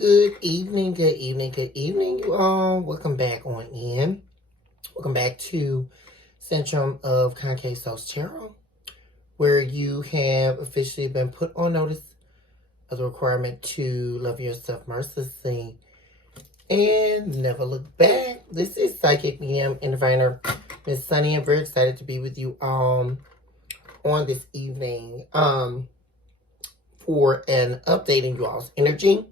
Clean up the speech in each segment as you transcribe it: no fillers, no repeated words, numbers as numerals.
Good evening, good evening, good evening, you all. Welcome back on in. Welcome back to Centrum of Concave Souls Tarot, where you have officially been put on notice of the requirement to love yourself mercilessly and never look back. This is Psychic Medium and Diviner Miss Sunny. I'm very excited to be with you on this evening for an updating you all's energy.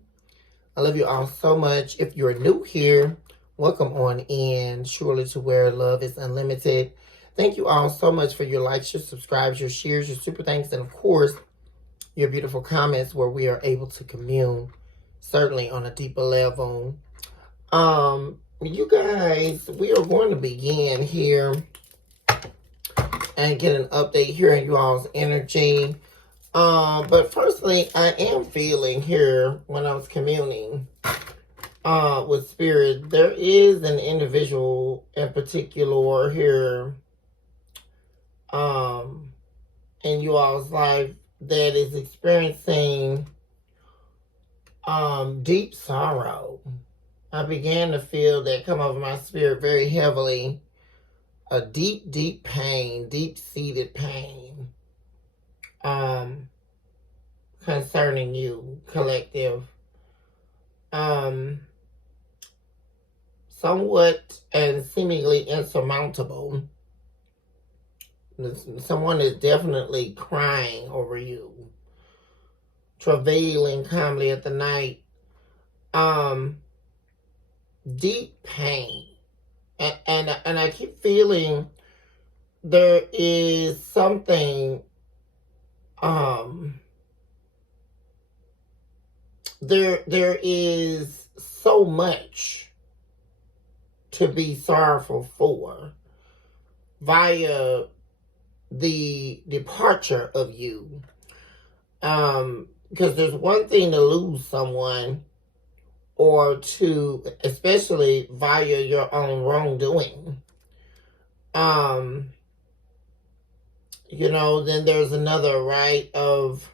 I love you all so much. If you're new here, welcome on in. Surely to where love is unlimited. Thank you all so much for your likes, your subscribes, your shares, your super thanks, and of course, your beautiful comments where we are able to commune, certainly on a deeper level. You guys, we are going to begin here and get an update here in you all's energy. But firstly, I am feeling here when I was communing with spirit, there is an individual in particular here in you all's life that is experiencing deep sorrow. I began to feel that come over my spirit very heavily. A deep, deep pain, deep-seated pain. Concerning you, collective. Somewhat and seemingly insurmountable. Someone is definitely crying over you. Travailing calmly at the night. Deep pain. And I keep feeling there is something there is so much to be sorrowful for via the departure of you. Because there's one thing to lose someone, or to, especially via your own wrongdoing. Then there's another, right, of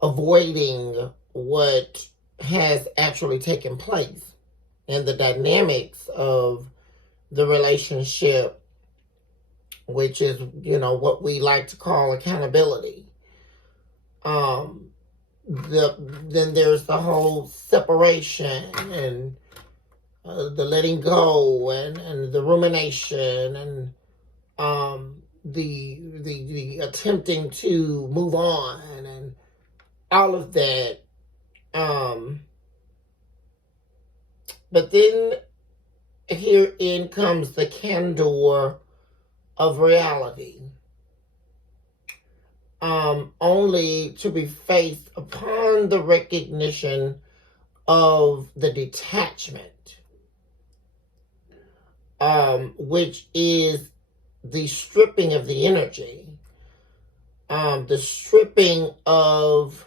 avoiding what has actually taken place and the dynamics of the relationship, which is, what we like to call accountability. Then there's the whole separation and the letting go and the rumination and the attempting to move on and all of that. But then herein comes the candor of reality. Only to be faced upon the recognition of the detachment, which is the stripping of the energy, the stripping of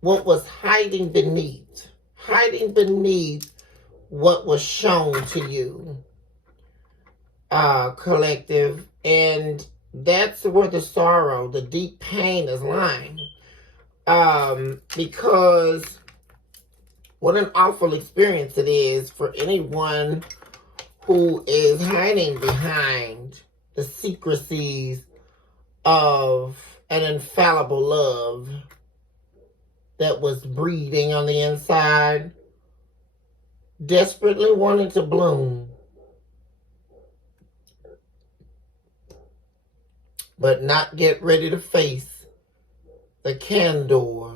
what was hiding beneath what was shown to you, collective. And that's where the sorrow, the deep pain is lying. Because what an awful experience it is for anyone who is hiding behind the secrecies of an infallible love that was breeding on the inside, desperately wanting to bloom, but not get ready to face the candor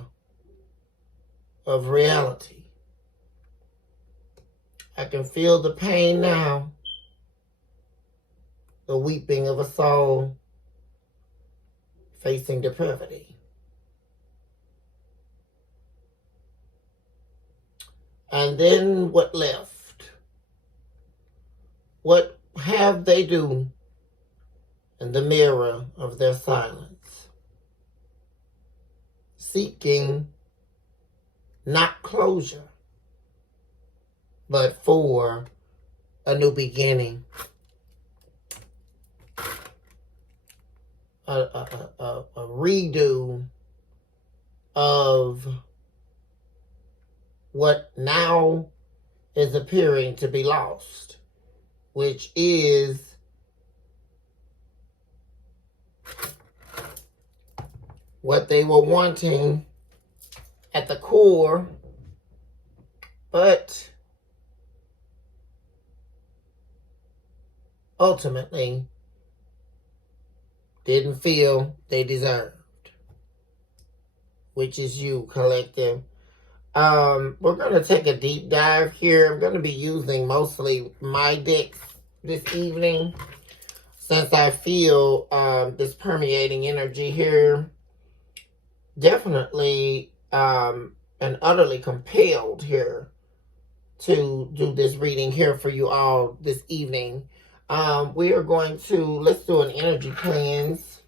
of reality. I can feel the pain now, the weeping of a soul facing depravity. And then what left? What have they do in the mirror of their silence? Seeking not closure, but for a new beginning. A redo of what now is appearing to be lost, which is what they were wanting at the core, but ultimately didn't feel they deserved, which is you, collective. We're going to take a deep dive here. I'm going to be using mostly my decks this evening, since I feel this permeating energy here. Definitely and utterly compelled here to do this reading here for you all this evening. We are going to, let's do an energy cleanse.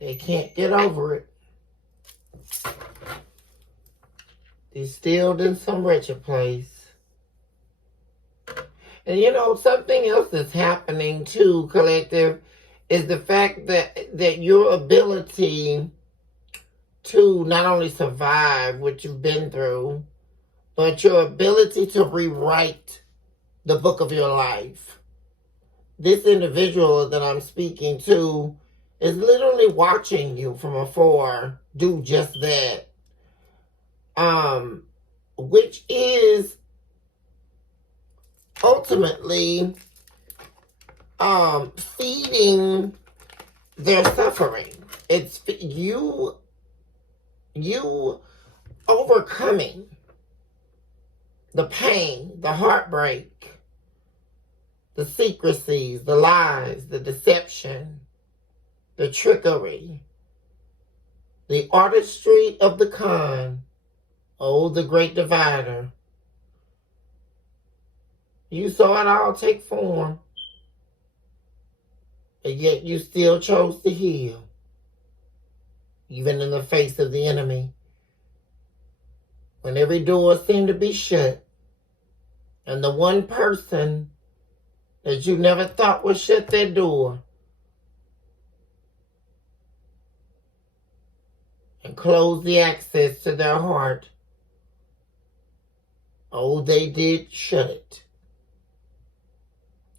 They can't get over it. They're still in some wretched place. And you know, something else that's happening too, collective, is the fact that your ability to not only survive what you've been through, but your ability to rewrite the book of your life. This individual that I'm speaking to is literally watching you from afar do just that. Which is ultimately feeding their suffering. It's you overcoming the pain, the heartbreak, the secrecies, the lies, the deception, the trickery, the artistry of the con. Oh, the great divider. You saw it all take form, and yet you still chose to heal, even in the face of the enemy. When every door seemed to be shut, and the one person that you never thought would shut that door and close the access to their heart, oh, they did shut it.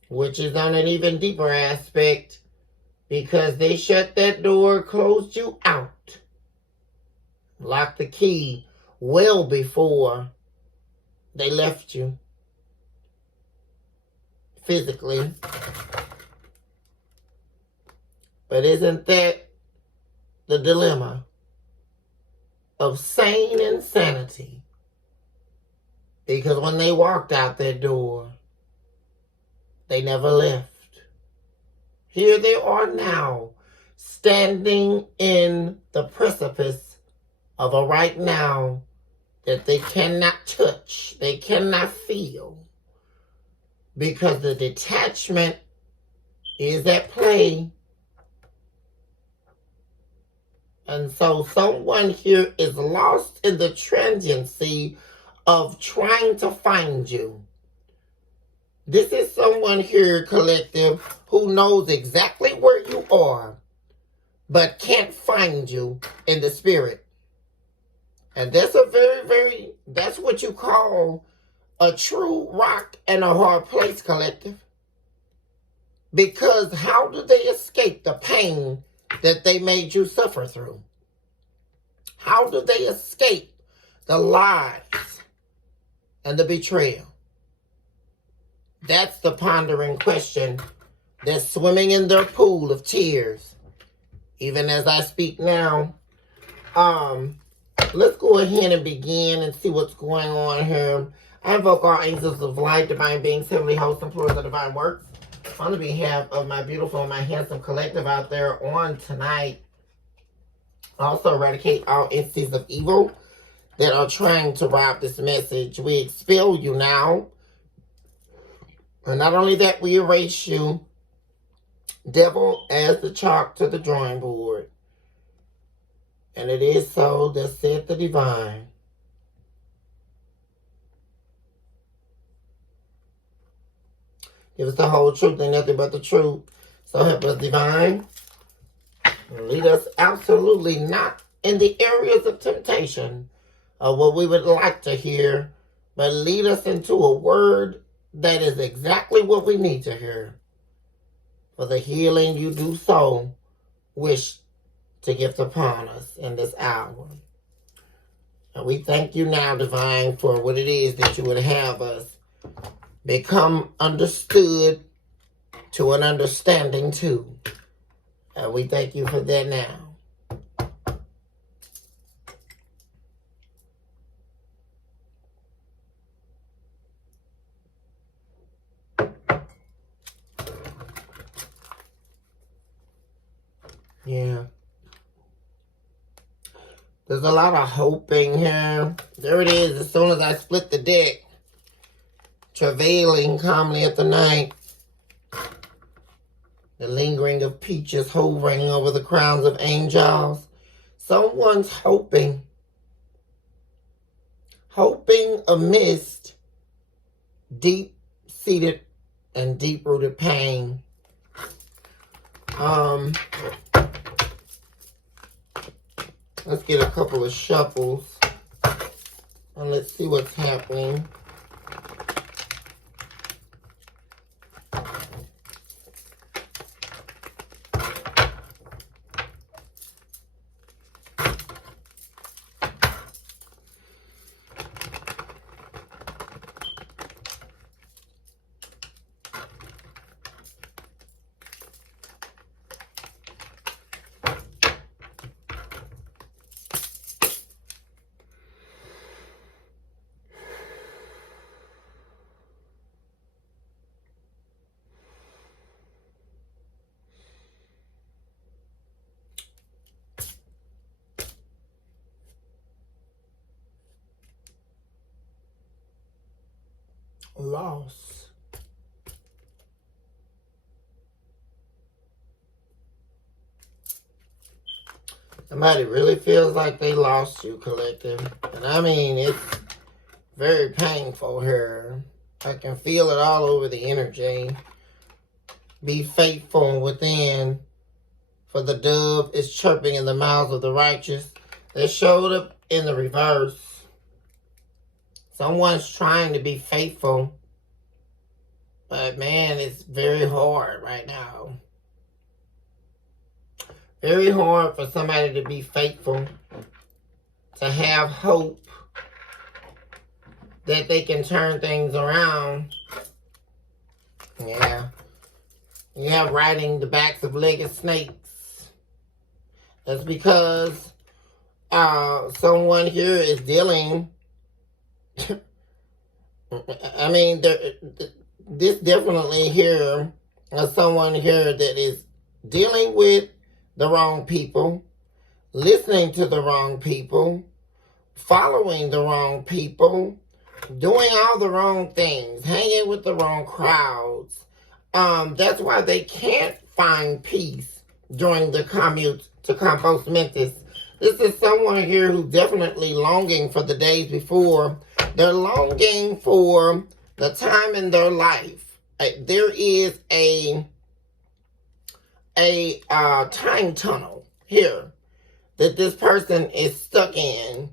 Which is on an even deeper aspect, because they shut that door, closed you out, locked the key well before they left you physically. But isn't that the dilemma of sane insanity? Because when they walked out that door, they never left. Here they are now, standing in the precipice of a right now that they cannot touch, they cannot feel, because the detachment is at play. And so someone here is lost in the transiency of trying to find you. This is someone here, collective, who knows exactly where you are, but can't find you in the spirit. And that's a that's what you call a true rock and a hard place, collective. Because how do they escape the pain that they made you suffer through? How do they escape the lies and the betrayal? That's the pondering question that's swimming in their pool of tears. Even as I speak now, let's go ahead and begin and see what's going on here. I invoke all angels of light, divine beings, heavenly hosts, and floors of divine works on the behalf of my beautiful and my handsome collective out there on tonight. Also eradicate all entities of evil that are trying to rob this message. We expel you now. And not only that, we erase you. Devil, adds the chalk to the drawing board. And it is so, that said the divine. Give us the whole truth and nothing but the truth. So help us, divine. Lead us absolutely not in the areas of temptation of what we would like to hear, but lead us into a word that is exactly what we need to hear. For the healing you do so wish to gift upon us in this hour. And we thank you now, divine, for what it is that you would have us become understood to an understanding too. And we thank you for that now. Yeah. There's a lot of hoping here. There it is. As soon as I split the deck. Travailing calmly at the night. The lingering of peaches hovering over the crowns of angels. Someone's hoping. Hoping amidst deep-seated and deep-rooted pain. Let's get a couple of shuffles. And let's see what's happening. Loss. Somebody really feels like they lost you, collective. And I mean, it's very painful here. I can feel it all over the energy. Be faithful within, for the dove is chirping in the mouths of the righteous. They showed up in the reverse. Someone's trying to be faithful, but man, it's very hard right now. Very hard for somebody to be faithful, to have hope that they can turn things around. Yeah. Yeah, riding the backs of legged snakes. That's because someone here is dealing. I mean, this definitely here is someone here that is dealing with the wrong people, listening to the wrong people, following the wrong people, doing all the wrong things, hanging with the wrong crowds. That's why they can't find peace during the commute to Campos Mentis. This is someone here who's definitely longing for the days before. They're longing for the time in their life. There is a time tunnel here that this person is stuck in.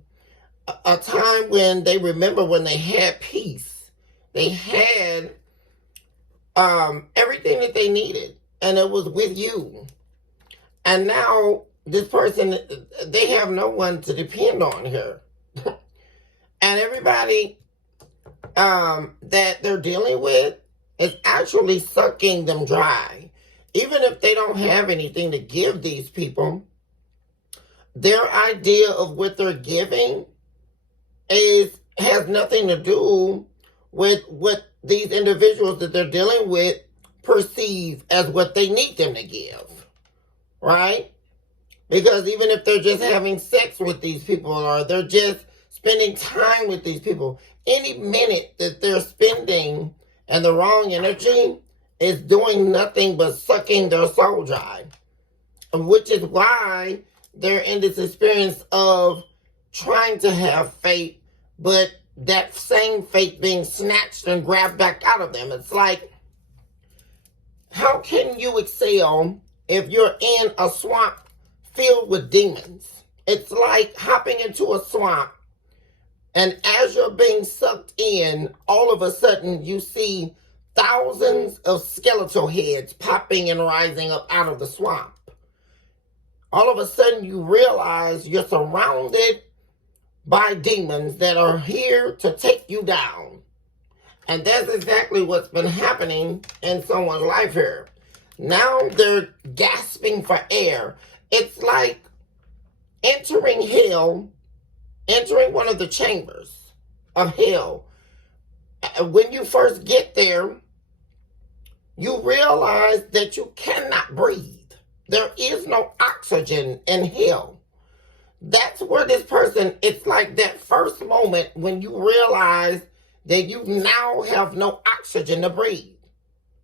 A time when they remember when they had peace. They had everything that they needed, and it was with you. And now this person, they have no one to depend on here. And everybody that they're dealing with is actually sucking them dry. Even if they don't have anything to give these people, their idea of what they're giving has nothing to do with what these individuals that they're dealing with perceive as what they need them to give. Right? Because even if they're just having sex with these people, or they're just spending time with these people, any minute that they're spending And the wrong energy is doing nothing but sucking their soul dry. Which is why they're in this experience of trying to have faith, but that same faith being snatched and grabbed back out of them. It's like, how can you excel if you're in a swamp filled with demons? It's like hopping into a swamp, and as you're being sucked in, all of a sudden you see thousands of skeletal heads popping and rising up out of the swamp. All of a sudden you realize you're surrounded by demons that are here to take you down. And that's exactly what's been happening in someone's life here. Now they're gasping for air. It's like entering hell, entering one of the chambers of hell. When you first get there, you realize that you cannot breathe. There is no oxygen in hell. That's where this person, it's like that first moment when you realize that you now have no oxygen to breathe.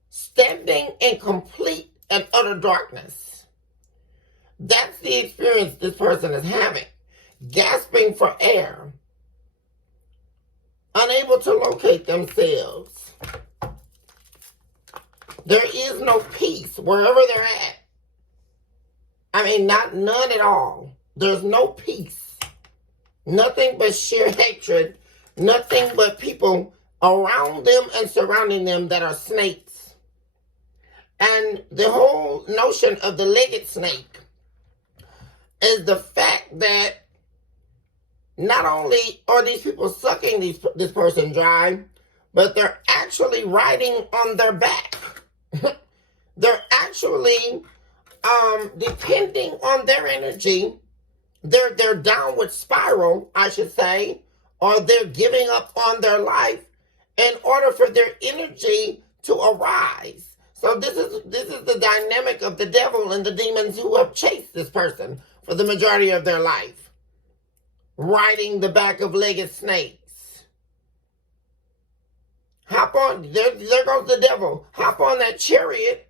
Standing in complete and utter darkness. That's the experience this person is having. Gasping for air. Unable to locate themselves. There is no peace wherever they're at. I mean, none at all. There's no peace. Nothing but sheer hatred. Nothing but people around them and surrounding them that are snakes. And the whole notion of the legged snake is the fact that not only are these people sucking this person dry, but they're actually riding on their back. They're actually depending on their energy, their downward spiral, I should say, or they're giving up on their life in order for their energy to arise. So this is the dynamic of the devil and the demons who have chased this person for the majority of their life. Riding the back of legged snakes. Hop on, there goes the devil. Hop on that chariot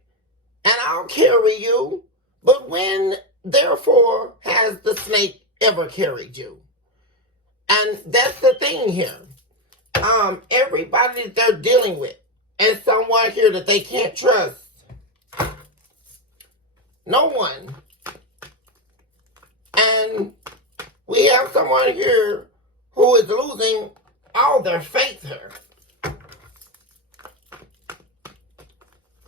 and I'll carry you. But when, therefore, has the snake ever carried you? And that's the thing here. Everybody that they're dealing with is someone here that they can't trust. No one. And we have someone here who is losing all their faith here.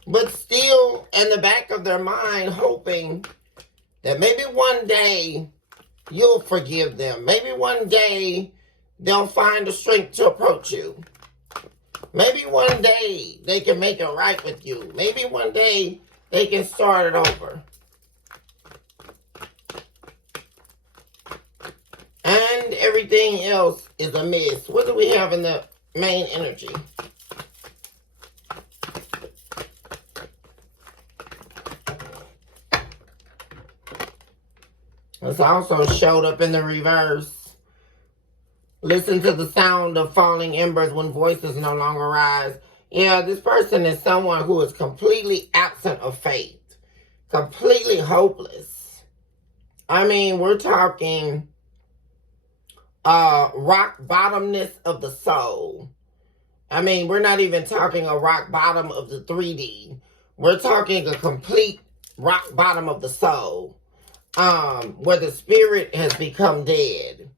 But still in the back of their mind hoping that maybe one day you'll forgive them. Maybe one day they'll find the strength to approach you. Maybe one day they can make it right with you. Maybe one day they can start it over. And everything else is a miss. What do we have in the main energy? It's also showed up in the reverse. Listen to the sound of falling embers when voices no longer rise. Yeah, this person is someone who is completely absent of faith. Completely hopeless. I mean, we're talking rock bottomness of the soul. I mean, we're not even talking a rock bottom of the 3D. We're talking a complete rock bottom of the soul. Where the spirit has become dead.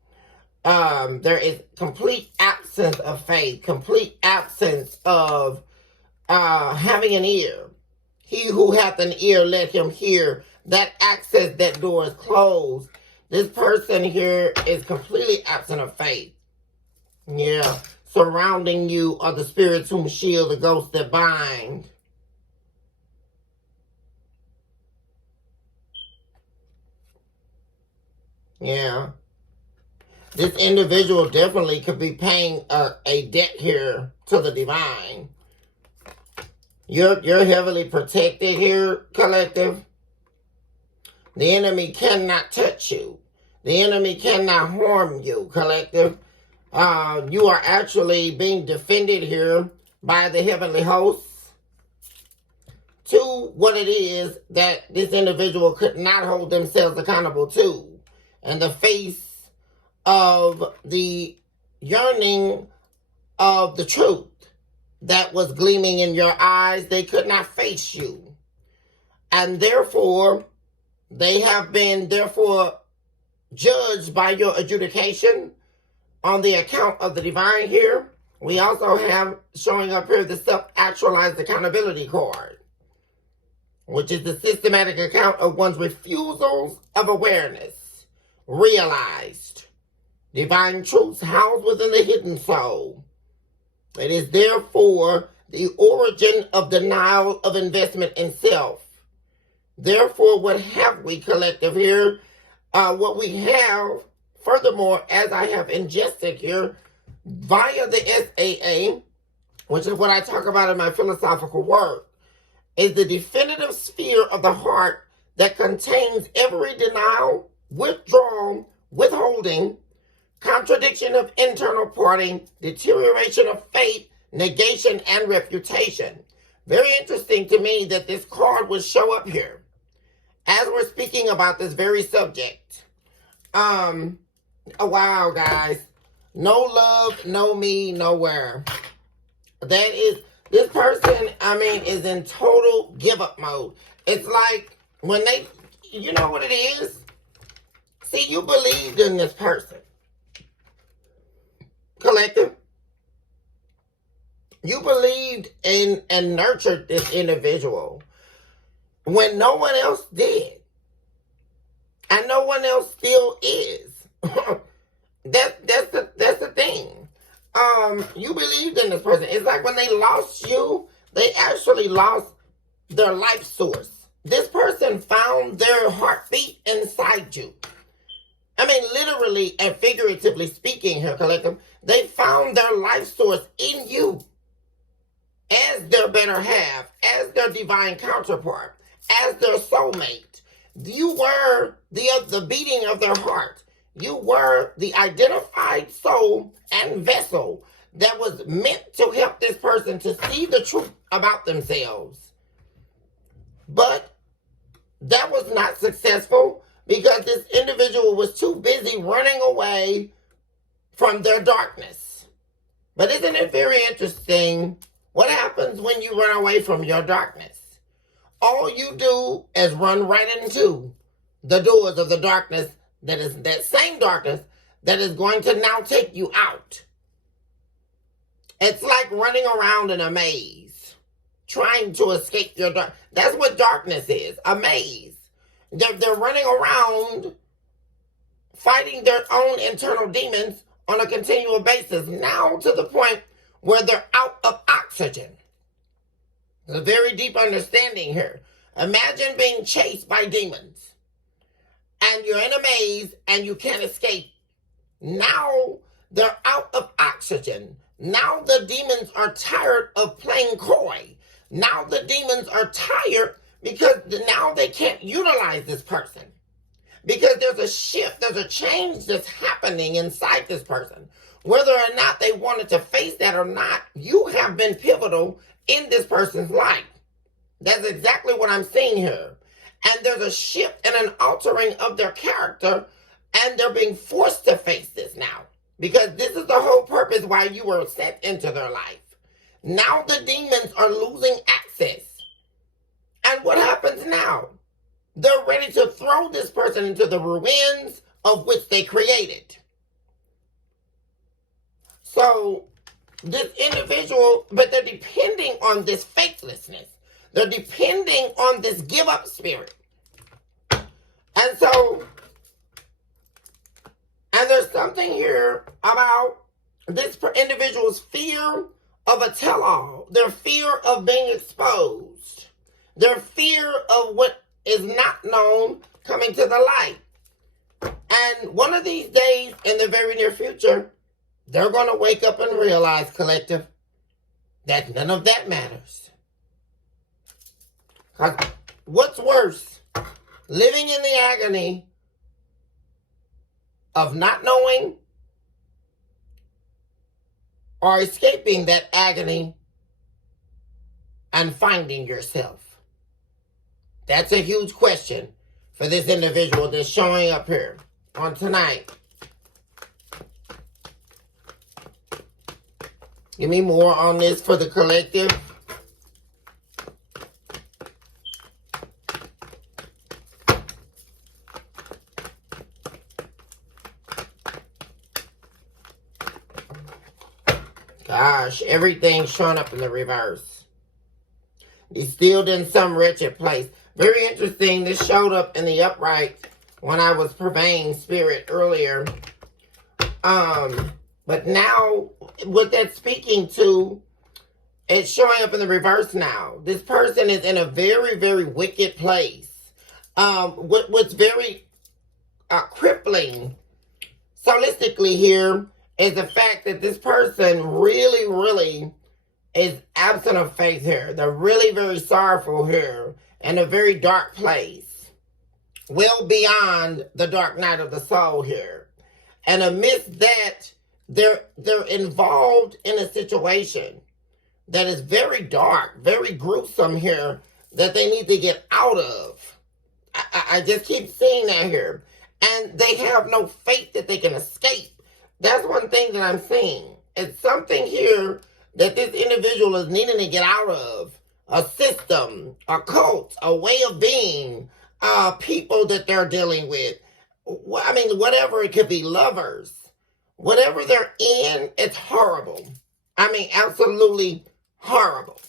There is complete absence of faith, complete absence of having an ear. He who hath an ear, let him hear. That access, that door is closed. This person here is completely absent of faith. Yeah. Surrounding you are the spirits whom shield, the ghosts that bind. Yeah. This individual definitely could be paying a debt here to the divine. You're heavily protected here, collective. The enemy cannot touch you. The enemy cannot harm you, collective. You are actually being defended here by the heavenly hosts to what it is that this individual could not hold themselves accountable to in the face of the yearning of the truth that was gleaming in your eyes. They could not face you. And therefore, they have been judged by your adjudication on the account of the divine here. We also have showing up here the self-actualized accountability card, which is the systematic account of one's refusals of awareness, realized. Divine truths housed within the hidden soul. It is therefore the origin of denial of investment in self. Therefore, what have we, collective, here? What we have, furthermore, as I have ingested here, via the SAA, which is what I talk about in my philosophical work, is the definitive sphere of the heart that contains every denial, withdrawal, withholding, contradiction of internal parting, deterioration of faith, negation, and refutation. Very interesting to me that this card would show up here as we're speaking about this very subject. Oh, wow, guys. No love, no me, nowhere. That is, this person, is in total give-up mode. It's like when they, you know what it is? See, you believed in this person. Collective. You believed in and nurtured this individual when no one else did. And no one else still is. That's the thing. You believed in this person. It's like when they lost you, they actually lost their life source. This person found their heartbeat inside you. Literally and figuratively speaking here, collective, they found their life source in you as their better half, as their divine counterpart, as their soulmate. You were the beating of their heart. You were the identified soul and vessel that was meant to help this person to see the truth about themselves. But that was not successful because this individual was too busy running away from their darkness. But isn't it very interesting what happens when you run away from your darkness? All you do is run right into the doors of the darkness that is that same darkness that is going to now take you out. It's like running around in a maze, trying to escape your dark. That's what darkness is, a maze. They're running around, fighting their own internal demons on a continual basis, now to the point where they're out of oxygen. There's a very deep understanding here. Imagine being chased by demons, and you're in a maze, and you can't escape. Now they're out of oxygen. Now the demons are tired of playing coy. Now the demons are tired because now they can't utilize this person. Because there's a shift, there's a change that's happening inside this person. Whether or not they wanted to face that or not, you have been pivotal in this person's life. That's exactly what I'm seeing here. And there's a shift and an altering of their character, and they're being forced to face this now. Because this is the whole purpose why you were sent into their life. Now the demons are losing access. And what happens now? They're ready to throw this person into the ruins of which they created. So this individual, but they're depending on this faithlessness. They're depending on this give up spirit. And so, and there's something here about this individual's fear of a tell-all. Their fear of being exposed. Their fear of what is not known coming to the light. And one of these days in the very near future, they're going to wake up and realize, collective, that none of that matters. What's worse? Living in the agony of not knowing or escaping that agony and finding yourself? That's a huge question for this individual that's showing up here on tonight. Give me more on this for the collective. Gosh, everything's showing up in the reverse. He's still in some wretched place. Very interesting. This showed up in the upright when I was purveying spirit earlier. But now, what that's speaking to, it's showing up in the reverse now. This person is in a very, very wicked place. What's very crippling, solistically here, is the fact that this person really, really is absent of faith here. They're really very sorrowful here in a very dark place. Well beyond the dark night of the soul here. And amidst that, they're involved in a situation that is very dark, very gruesome here, that they need to get out of. I just keep seeing that here. And they have no faith that they can escape. That's one thing that I'm seeing. It's something here that this individual is needing to get out of. A system, a cult, a way of being, people that they're dealing with. I mean, whatever, it could be lovers. Whatever they're in, it's horrible. I mean, absolutely horrible.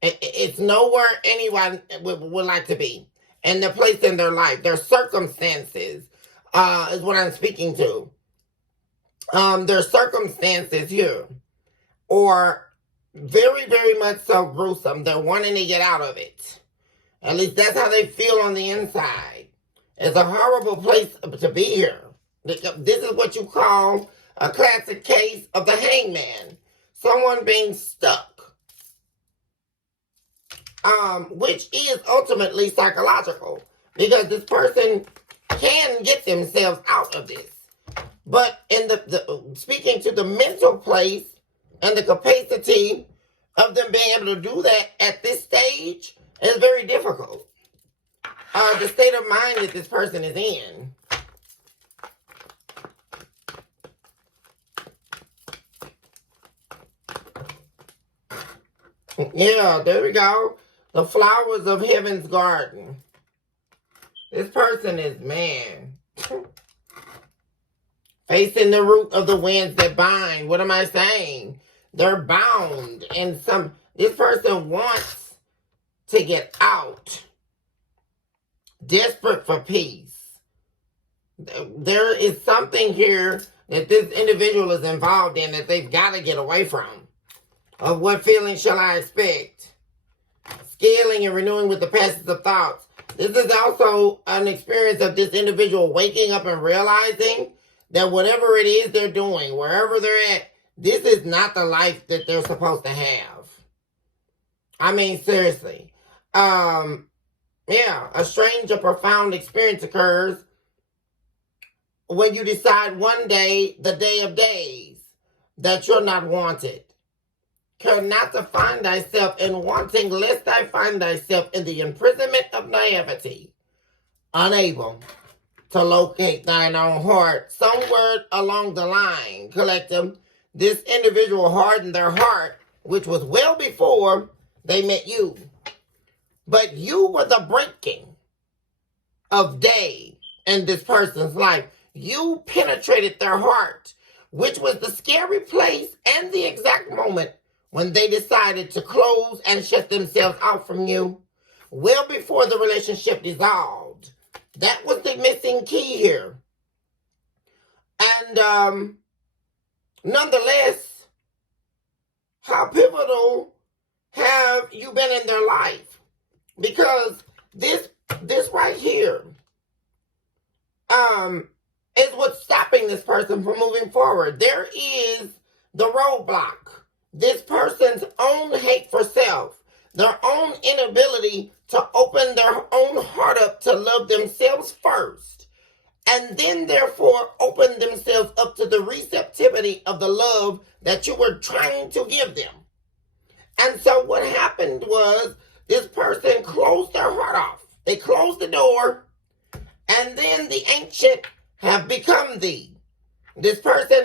It's nowhere anyone would like to be. And the place in their life, their circumstances, is what I'm speaking to. Their circumstances here are very, very much so gruesome. They're wanting to get out of it. At least that's how they feel on the inside. It's a horrible place to be here. This is what you call a classic case of the hangman. Someone being stuck. Which is ultimately psychological. Because this person can get themselves out of this. But in the speaking to the mental place and the capacity of them being able to do that at this stage is very difficult. The state of mind that this person is in. Yeah, there we go. The flowers of heaven's garden. This person is, man, facing the root of the winds that bind. What am I saying? They're bound in some. This person wants to get out. Desperate for peace. There is something here that this individual is involved in that they've got to get away from. Of what feeling shall I expect? Scaling and renewing with the passage of thoughts. This is also an experience of this individual waking up and realizing that whatever it is they're doing, wherever they're at, this is not the life that they're supposed to have. I mean, seriously. Yeah, a strange or profound experience occurs when you decide one day, the day of days, that you're not wanted. Care not to find thyself in wanting, lest thou find thyself in the imprisonment of naivety, unable to locate thine own heart. Somewhere along the line, collective, this individual hardened their heart, which was well before they met you. But you were the breaking of day in this person's life. You penetrated their heart, which was the scary place and the exact moment when they decided to close and shut themselves out from you, well before the relationship dissolved. That was the missing key here. And nonetheless, how pivotal have you been in their life? Because this right here is what's stopping this person from moving forward. There is the roadblock. This person's own hate for self, their own inability to open their own heart up to love themselves first, and then therefore open themselves up to the receptivity of the love that you were trying to give them. And so what happened was this person closed their heart off. They closed the door, and then the ancient have become thee. This person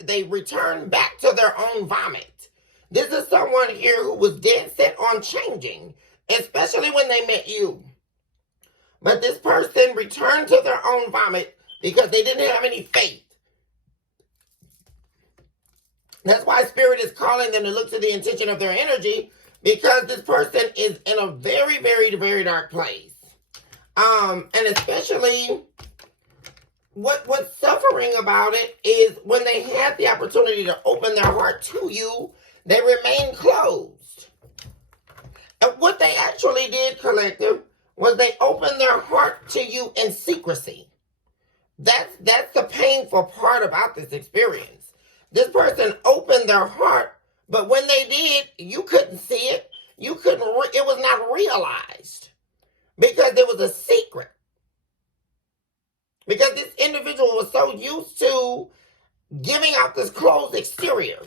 they returned back to their own vomit. This is someone here who was dead set on changing, especially when they met you. But this person returned to their own vomit because they didn't have any faith. That's why Spirit is calling them to look to the intention of their energy, because this person is in a very, very, very dark place. And especially what's suffering about it is when they had the opportunity to open their heart to you, they remain closed. And what they actually did, collective, was they opened their heart to you in secrecy. That's the painful part about this experience. This person opened their heart, but when they did, you couldn't see it. It was not realized because there was a secret. Because this individual was so used to giving out this closed exterior.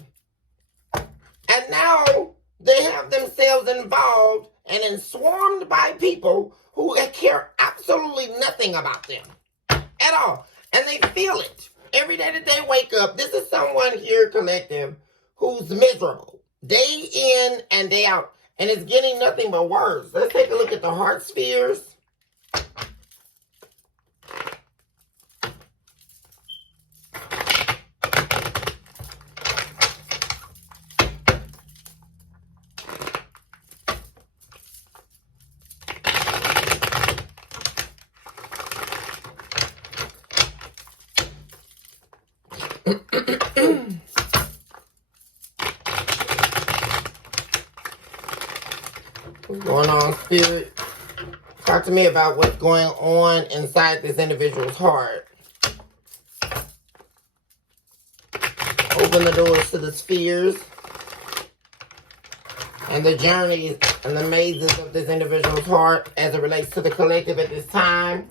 And now they have themselves involved and swarmed by people who care absolutely nothing about them at all. And they feel it every day that they wake up. This is someone here, collective, who's miserable day in and day out. And it's getting nothing but worse. Let's take a look at the heart spheres. What's going on, Spirit? Talk to me about what's going on inside this individual's heart. Open the doors to the spheres and the journeys and the mazes of this individual's heart as it relates to the collective at this time.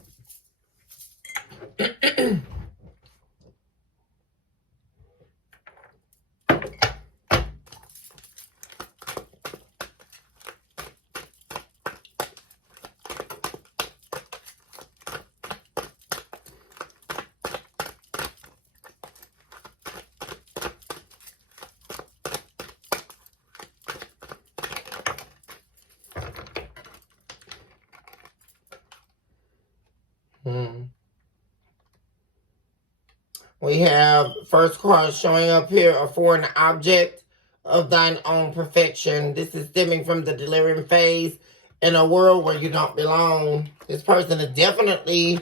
We have first card showing up here, a foreign object of thine own perfection. This is stemming from the delirium phase in a world where you don't belong. This person is definitely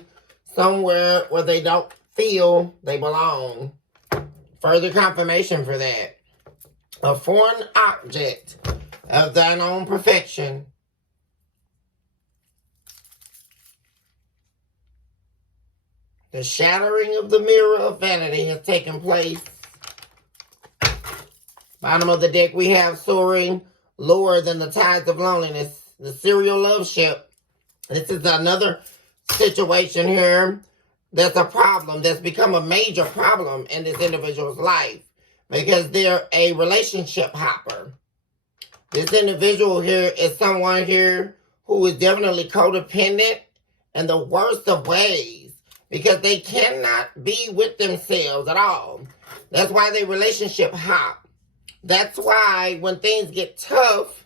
somewhere where they don't feel they belong. Further confirmation for that. A foreign object of thine own perfection. The shattering of the mirror of vanity has taken place. Bottom of the deck, we have soaring lower than the tides of loneliness. The serial love ship. This is another situation here that's a problem, that's become a major problem in this individual's life because they're a relationship hopper. This individual here is someone here who is definitely codependent in the worst of ways, because they cannot be with themselves at all. That's why they relationship hop. That's why when things get tough,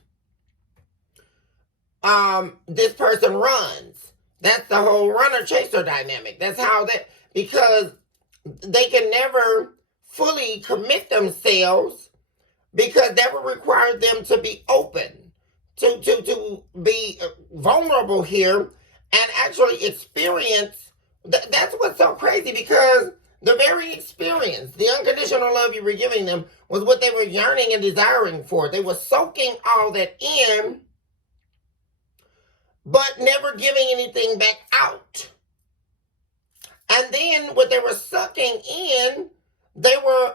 this person runs. That's the whole runner-chaser dynamic. That's how because they can never fully commit themselves, because that would require them to be open, to be vulnerable here and actually experience. That's what's so crazy, because the very experience, the unconditional love you were giving them, was what they were yearning and desiring for. They were soaking all that in, but never giving anything back out. And then what they were sucking in, they were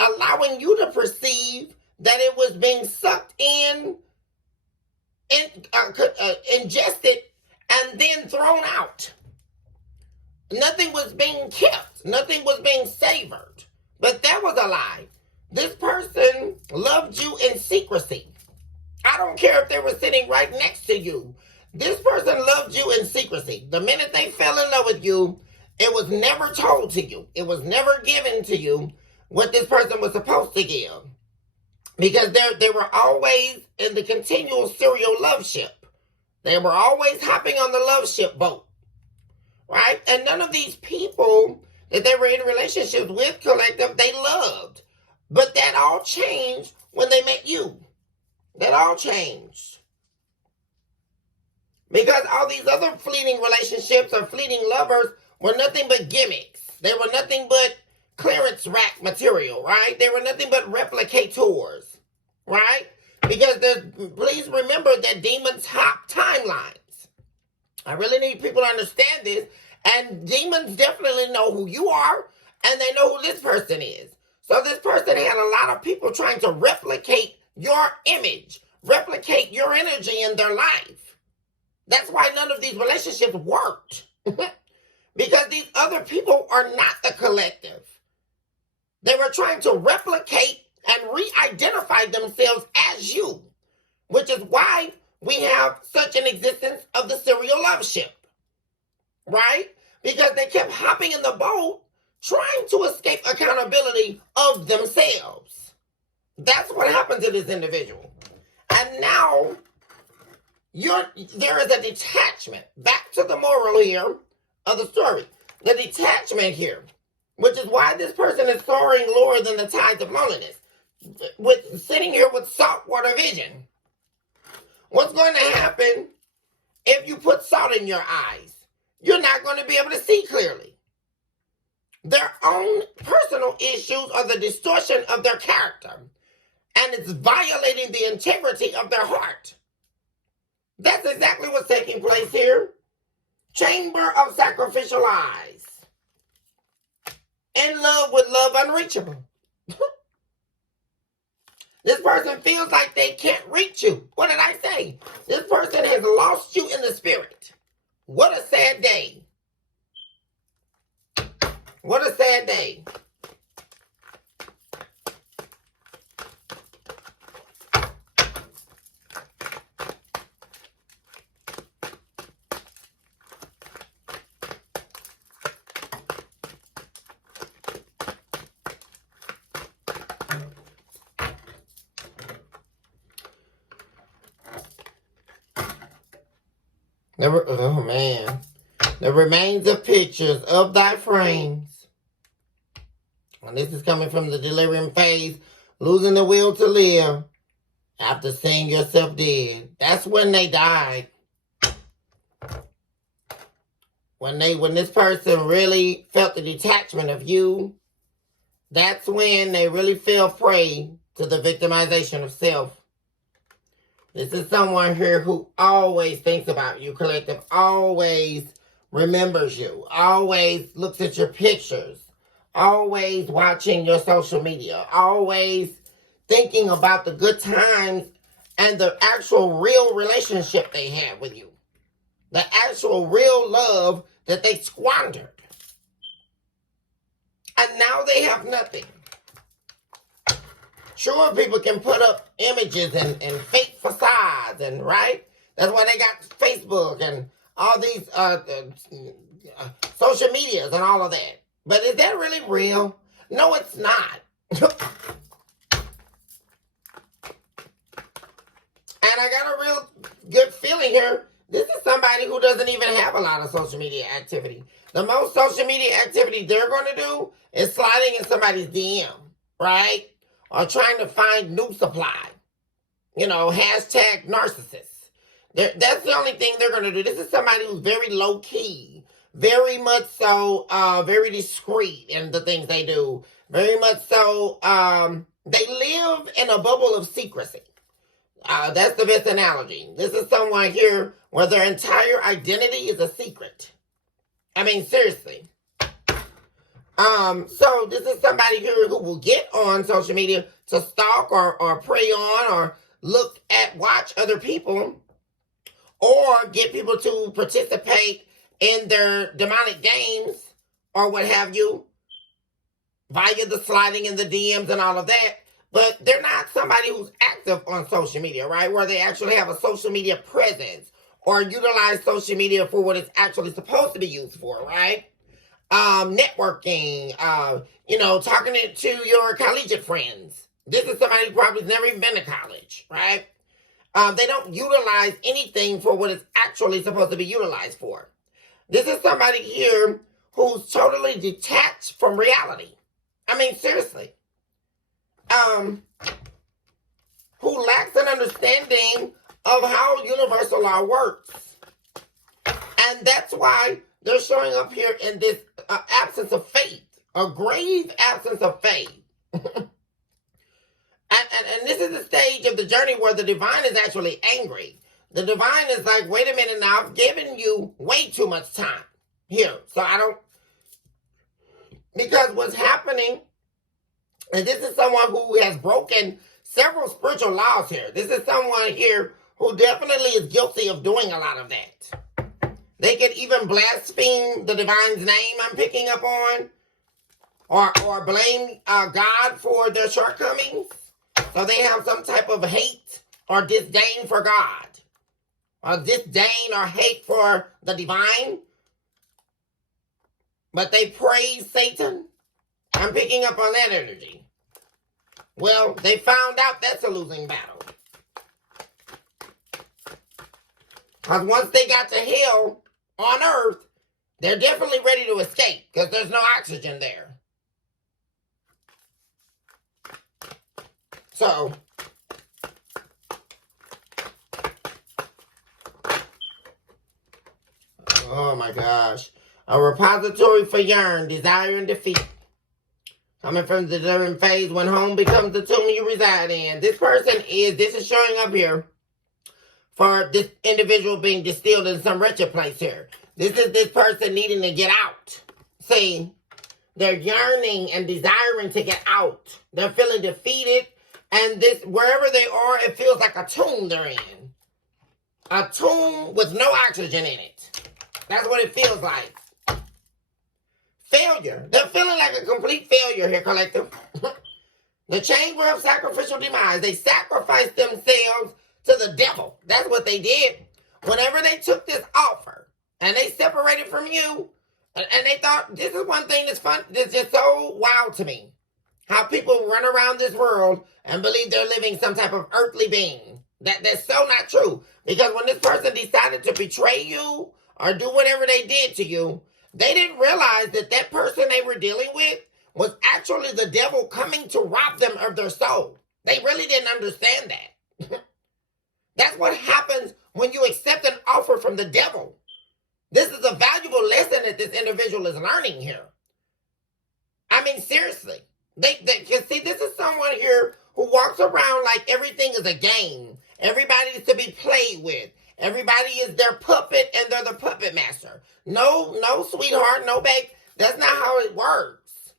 allowing you to perceive that it was being sucked in, ingested, and then thrown out. Nothing was being kept. Nothing was being savored. But that was a lie. This person loved you in secrecy. I don't care if they were sitting right next to you. This person loved you in secrecy. The minute they fell in love with you, it was never told to you. It was never given to you what this person was supposed to give. Because they were always in the continual serial love ship. They were always hopping on the love ship boat. Right? And none of these people that they were in relationships with, collective, they loved. But that all changed when they met you. That all changed. Because all these other fleeting relationships or fleeting lovers were nothing but gimmicks. They were nothing but clearance rack material, right? They were nothing but replicators, right? Because please remember that demons hop timelines. I really need people to understand this. And demons definitely know who you are, and they know who this person is. So this person had a lot of people trying to replicate your image, replicate your energy in their life. That's why none of these relationships worked. Because these other people are not the collective. They were trying to replicate and re-identify themselves as you, which is why we have such an existence of the serial love ship, right? Because they kept hopping in the boat trying to escape accountability of themselves. That's what happened to this individual. And now there is a detachment. Back to the moral here of the story. The detachment here, which is why this person is soaring lower than the tides of loneliness, sitting here with saltwater vision. What's going to happen if you put salt in your eyes? You're not going to be able to see clearly. Their own personal issues are the distortion of their character, and it's violating the integrity of their heart. That's exactly what's taking place here. Chamber of sacrificial eyes. In love with love unreachable. This person feels like they can't reach you. What did I say? This person has lost you in the spirit. What a sad day. What a sad day. Oh man. The remains of pictures of thy frames. And this is coming from the delirium phase, losing the will to live after seeing yourself dead. That's when they died. When this person really felt the detachment of you, that's when they really fell prey to the victimization of self. This is someone here who always thinks about you, collective, always remembers you, always looks at your pictures, always watching your social media, always thinking about the good times and the actual real relationship they had with you, the actual real love that they squandered. And now they have nothing. Sure, people can put up images and fake facades, and right? That's why they got Facebook and all these social medias and all of that. But is that really real? No, it's not. And I got a real good feeling here. This is somebody who doesn't even have a lot of social media activity. The most social media activity they're going to do is sliding in somebody's DM, right? Or trying to find new supply. You know, hashtag narcissist. That's the only thing they're going to do. This is somebody who's very low-key. Very much so, very discreet in the things they do. Very much so, they live in a bubble of secrecy. That's the best analogy. This is someone here where their entire identity is a secret. I mean, seriously. So this is somebody here who will get on social media to stalk or prey on or watch other people or get people to participate in their demonic games or what have you via the sliding in the DMs and all of that. but they're not somebody who's active on social media, right? Where they actually have a social media presence or utilize social media for what it's actually supposed to be used for, right? Networking, talking to your collegiate friends. This is somebody who probably has never even been to college, right? They don't utilize anything for what it's actually supposed to be utilized for. This is somebody here who's totally detached from reality. I mean, seriously. Who lacks an understanding of how universal law works. And that's why they're showing up here in this absence of faith, a grave absence of faith. and this is the stage of the journey where the divine is actually angry. The divine is like, wait a minute now, I've given you way too much time here. So I don't, because what's happening, and this is someone who has broken several spiritual laws here. This is someone here who definitely is guilty of doing a lot of that. They could even blaspheme the divine's name I'm picking up on, or blame God for their shortcomings. So they have some type of hate or disdain for God, or disdain or hate for the divine. But they praise Satan. I'm picking up on that energy. Well, they found out that's a losing battle. Because once they got to hell on earth, they're definitely ready to escape because there's no oxygen there. So, oh my gosh. A repository for yearn, desire, and defeat. Coming from the delirium phase when home becomes the tomb you reside in. This is showing up here for this individual being distilled in some wretched place here. This is this person needing to get out. See, they're yearning and desiring to get out. They're feeling defeated. And this, wherever they are, it feels like a tomb they're in. A tomb with no oxygen in it. That's what it feels like. Failure. They're feeling like a complete failure here, collective. The chamber of sacrificial demise. They sacrificed themselves to the devil. That's what they did. Whenever they took this offer and they separated from you, and they thought, this is one thing that's fun, that's just so wild to me. How people run around this world and believe they're living some type of earthly being. That's so not true. Because when this person decided to betray you or do whatever they did to you, they didn't realize that that person they were dealing with was actually the devil coming to rob them of their soul. They really didn't understand that. That's what happens when you accept an offer from the devil. This is a valuable lesson that this individual is learning here. I mean, seriously. You see, this is someone here who walks around like everything is a game. Everybody is to be played with. Everybody is their puppet and they're the puppet master. No, sweetheart, no, babe. That's not how it works.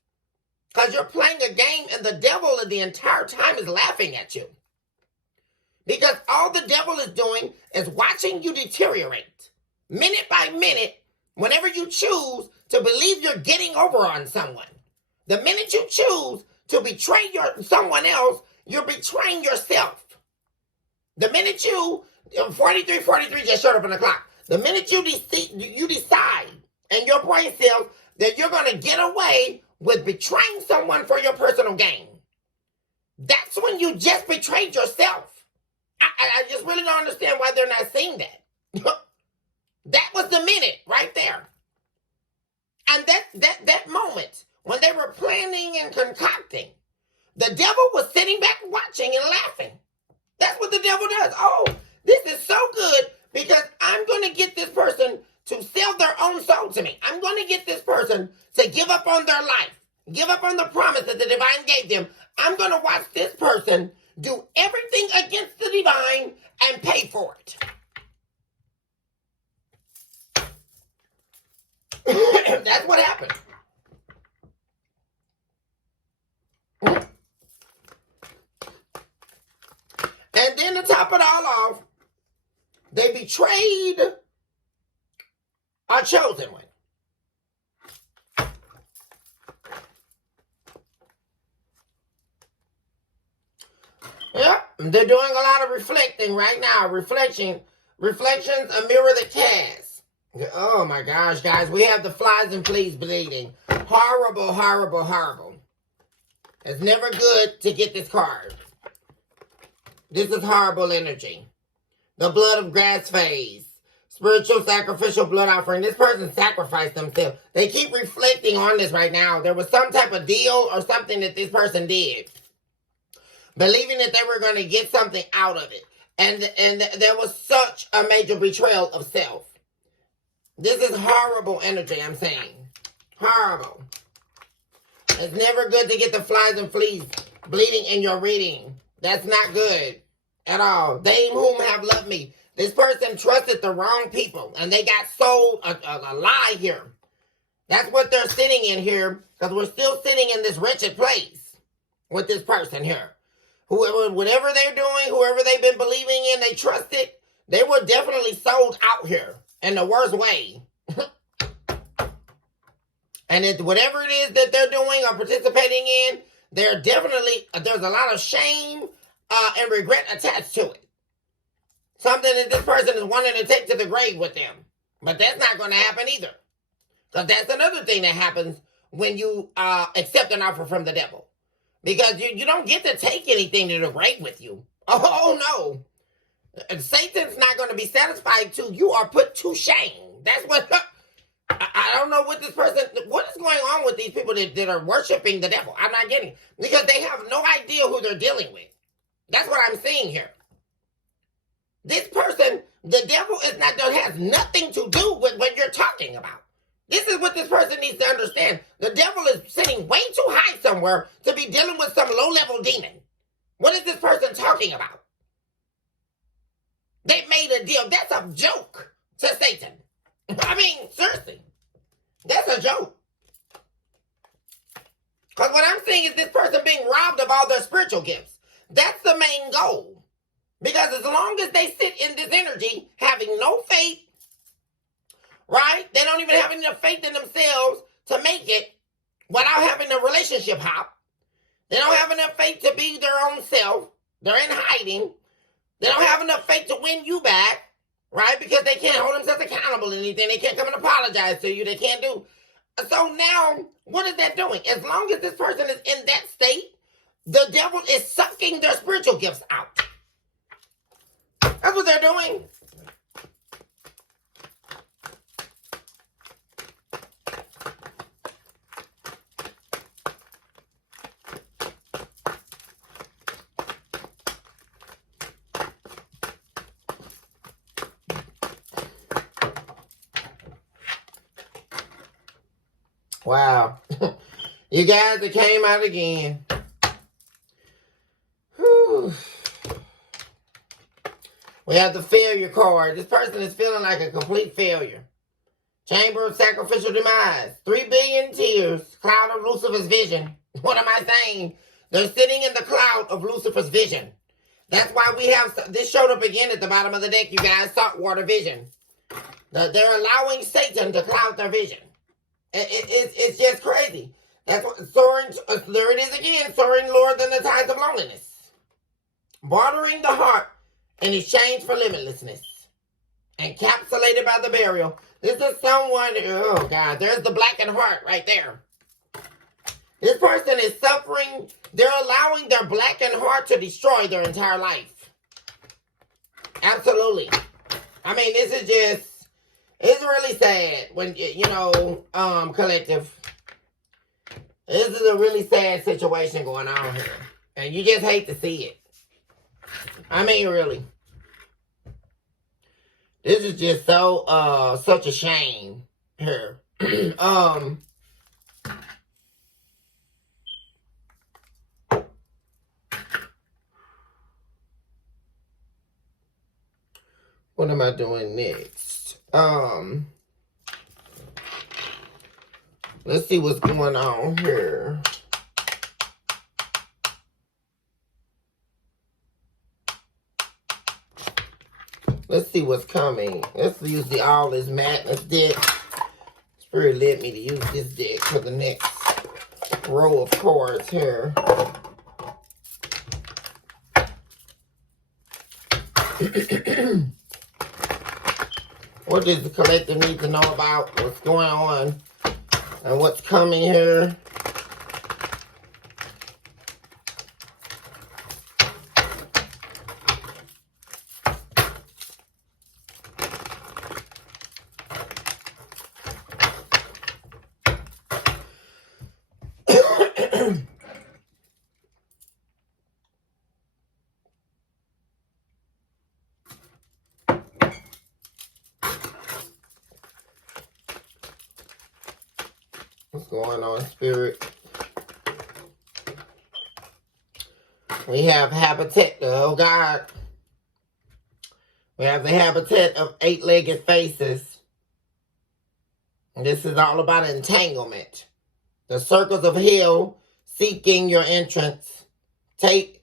Because you're playing a game and the devil the entire time is laughing at you. Because all the devil is doing is watching you deteriorate. Minute by minute, whenever you choose to believe you're getting over on someone. The minute you choose to betray someone else, you're betraying yourself. The minute you, 43 just showed up on the clock. The minute you decide in your brain cells that you're going to get away with betraying someone for your personal gain, that's when you just betrayed yourself. I just really don't understand why they're not seeing that. That was the minute right there. And that moment when they were planning and concocting, the devil was sitting back watching and laughing. That's what the devil does. Oh, this is so good because I'm going to get this person to sell their own soul to me. I'm going to get this person to give up on their life, give up on the promise that the divine gave them. I'm going to watch this person do everything against the divine and pay for it. That's what happened. And then to top it all off, they betrayed a chosen one. Yep, they're doing a lot of reflecting right now. Reflections, a mirror that casts. Oh my gosh, guys, we have the flies and fleas bleeding. Horrible, horrible, horrible. It's never good to get this card. This is horrible energy. The blood of grass phase. Spiritual sacrificial blood offering. This person sacrificed themselves. They keep reflecting on this right now. There was some type of deal or something that this person did, believing that they were going to get something out of it. And there was such a major betrayal of self. This is horrible energy, I'm saying. Horrible. It's never good to get the flies and fleas bleeding in your reading. That's not good at all. They whom have loved me. This person trusted the wrong people, and they got sold a lie here. That's what they're sitting in here, because we're still sitting in this wretched place with this person here. Whatever they're doing, whoever they've been believing in, they trusted, they were definitely sold out here in the worst way. And whatever it is that they're doing or participating in, there's a lot of shame and regret attached to it. Something that this person is wanting to take to the grave with them. But that's not going to happen either. Because that's another thing that happens when you accept an offer from the devil. Because you don't get to take anything to the grave with you. Oh, no. Satan's not going to be satisfied till you are put to shame. That's what... I don't know what this person... What is going on with these people that are worshiping the devil? I'm not getting it. Because they have no idea who they're dealing with. That's what I'm seeing here. This person, the devil has nothing to do with what you're talking about. This is what this person needs to understand. The devil is sitting way too high somewhere to be dealing with some low-level demon. What is this person talking about? They made a deal. That's a joke to Satan. I mean, seriously. That's a joke. Because what I'm seeing is this person being robbed of all their spiritual gifts. That's the main goal. Because as long as they sit in this energy, having no faith, right? They don't even have enough faith in themselves to make it without having a relationship hop. They don't have enough faith to be their own self. They're in hiding. They don't have enough faith to win you back, right? Because they can't hold themselves accountable to anything. They can't come and apologize to you. They can't do. So now, what is that doing? As long as this person is in that state, the devil is sucking their spiritual gifts out. That's what they're doing. Wow. You guys, it came out again. Whew. We have the failure card. This person is feeling like a complete failure. Chamber of sacrificial demise. 3 billion tears. Cloud of Lucifer's vision. What am I saying? They're sitting in the cloud of Lucifer's vision. That's why we have... This showed up again at the bottom of the deck, you guys. Saltwater vision. They're allowing Satan to cloud their vision. It's just crazy. That's what soaring... There it is again. Soaring lower than the tides of loneliness. Bartering the heart in exchange for limitlessness. Encapsulated by the burial. This is someone... Oh, God. There's the blackened heart right there. This person is suffering. They're allowing their blackened heart to destroy their entire life. Absolutely. I mean, this is just... It's really sad when, collective. This is a really sad situation going on here. And you just hate to see it. I mean, really. This is just so, such a shame here. What am I doing next? Let's see what's going on here. Let's see what's coming. Let's use the All Is Madness deck. Spirit led me to use this deck for the next row of cards here. What does the collective need to know about what's going on and what's coming here? What's going on, Spirit? We have habitat, oh God. We have the habitat of 8-legged faces. And this is all about entanglement. The circles of hell seeking your entrance. Take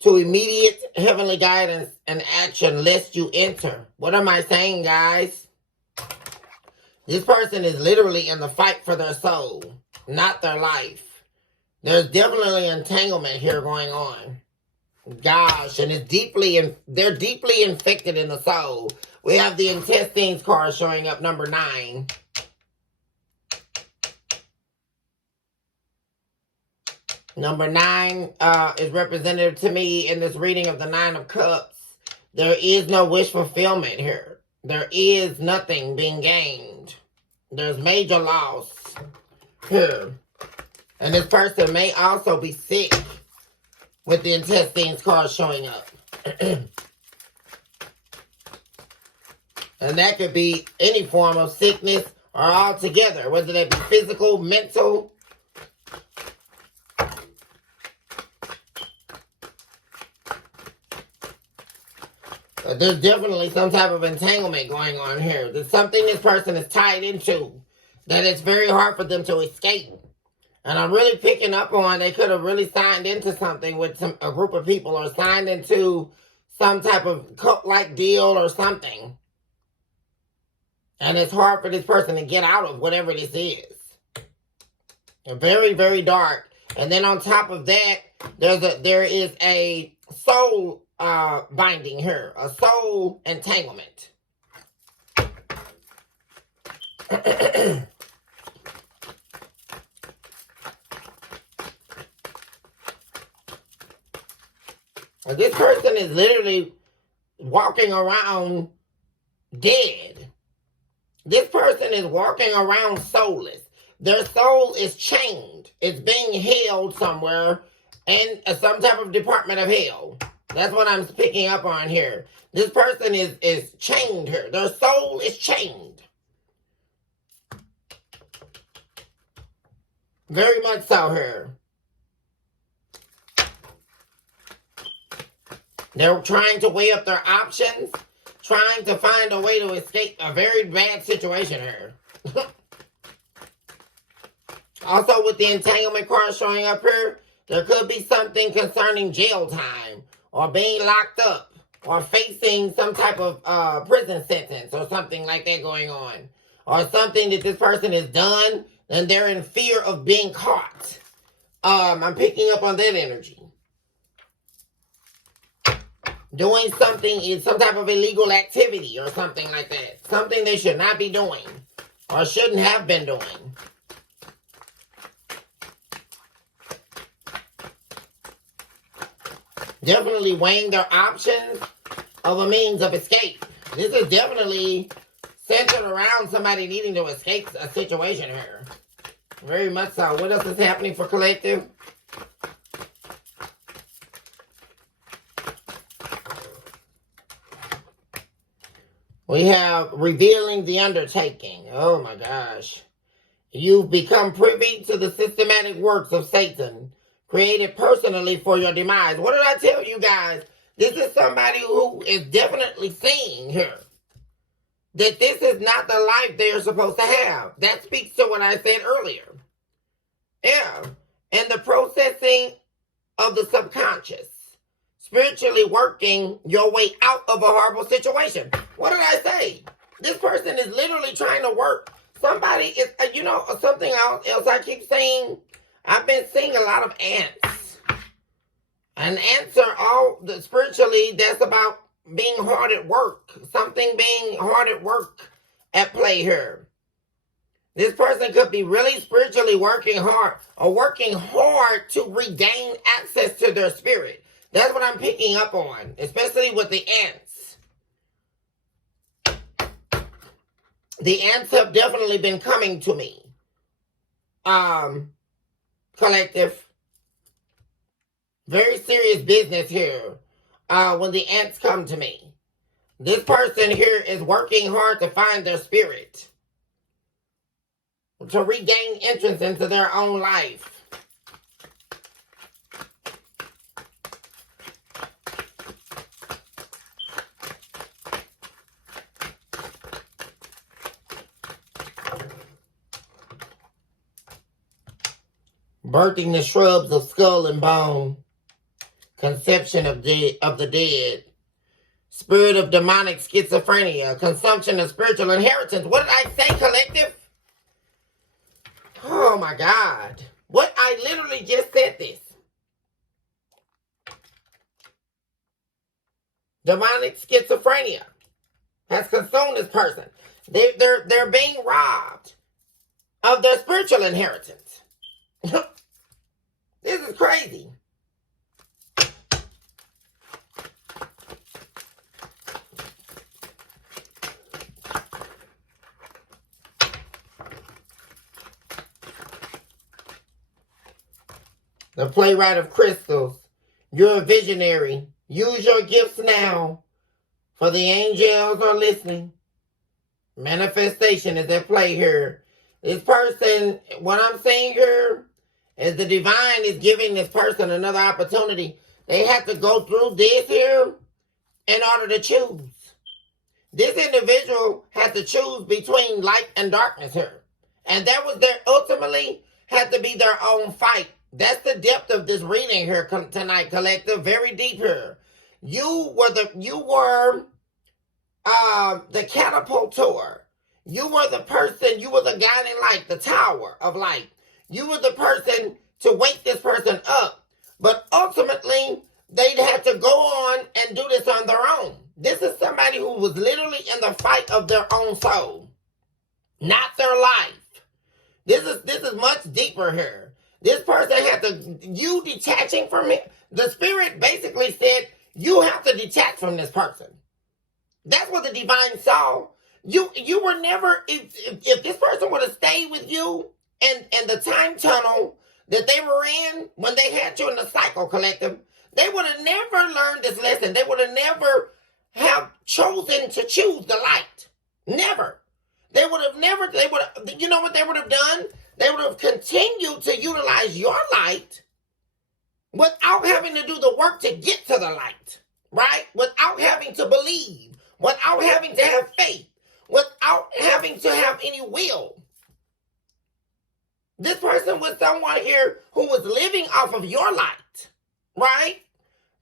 to immediate heavenly guidance and action lest you enter. What am I saying, guys? This person is literally in the fight for their soul, not their life. There's definitely entanglement here going on. Gosh, and they're deeply infected in the soul. We have the intestines card showing up, number 9. Number 9 is representative to me in this reading of the 9 of Cups. There is no wish fulfillment here. There is nothing being gained. There's major loss here. And this person may also be sick with the intestines card showing up. And that could be any form of sickness or altogether, whether that be physical, mental. There's definitely some type of entanglement going on here. There's something this person is tied into that it's very hard for them to escape. And I'm really picking up on they could have really signed into something with a group of people or signed into some type of cult-like deal or something. And it's hard for this person to get out of whatever this is. Very, very dark. And then on top of that, there is a soul binding here, a soul entanglement. This person is literally walking around dead. This person is walking around soulless. Their soul is chained. It's being held somewhere in some type of department of hell. That's what I'm picking up on here. This person is chained here. Their soul is chained. Very much so here. They're trying to weigh up their options, trying to find a way to escape a very bad situation here. Also, with the entanglement card showing up here, there could be something concerning jail time or being locked up or facing some type of prison sentence or something like that going on. Or something that this person has done and they're in fear of being caught. I'm picking up on that energy. Doing something is some type of illegal activity or something like that. Something they should not be doing or shouldn't have been doing. Definitely weighing their options of a means of escape. This is definitely centered around somebody needing to escape a situation here. Very much so. What else is happening for collective? We have revealing the undertaking. Oh my gosh. You've become privy to the systematic works of Satan, created personally for your demise. What did I tell you guys? This is somebody who is definitely seeing here that this is not the life they are supposed to have. That speaks to what I said earlier. Yeah. And the processing of the subconscious. Spiritually working your way out of a horrible situation. What did I say? This person is literally trying to work. Somebody is, something else I keep saying. I've been seeing a lot of ants. And ants are all, spiritually, that's about being hard at work. Something being hard at work at play here. This person could be really spiritually working hard or working hard to regain access to their spirit. That's what I'm picking up on, especially with the ants. The ants have definitely been coming to me. Collective. Very serious business here. When the ants come to me. This person here is working hard to find their spirit. To regain entrance into their own life. Birthing the shrubs of skull and bone. Conception of the dead. Spirit of demonic schizophrenia. Consumption of spiritual inheritance. What did I say, collective? Oh my God. What? I literally just said this. Demonic schizophrenia has consumed this person. They're being robbed of their spiritual inheritance. This is crazy. The playwright of crystals. You're a visionary. Use your gifts now. For the angels are listening. Manifestation is at play here. This person, what I'm saying here is the divine is giving this person another opportunity. They have to go through this here in order to choose. This individual has to choose between light and darkness here. And that was their, ultimately, had to be their own fight. That's the depth of this reading here tonight, collective. Very deep here. You were the catapultor. You were the person, you were the guiding light, the tower of light. You were the person to wake this person up. But ultimately, they'd have to go on and do this on their own. This is somebody who was literally in the fight of their own soul, not their life. This is much deeper here. This person had to, you detaching from it. The spirit basically said, you have to detach from this person. That's what the divine saw. You were never, if this person would have stayed with you and the time tunnel that they were in when they had you in the cycle, collective, they would have never learned this lesson. They would have never have chosen to choose the light. Never. They would have never, you know what they would have done? They would have continued to utilize your light without having to do the work to get to the light, right? Without having to believe, without having to have faith, without having to have any will. This person was someone here who was living off of your light, right?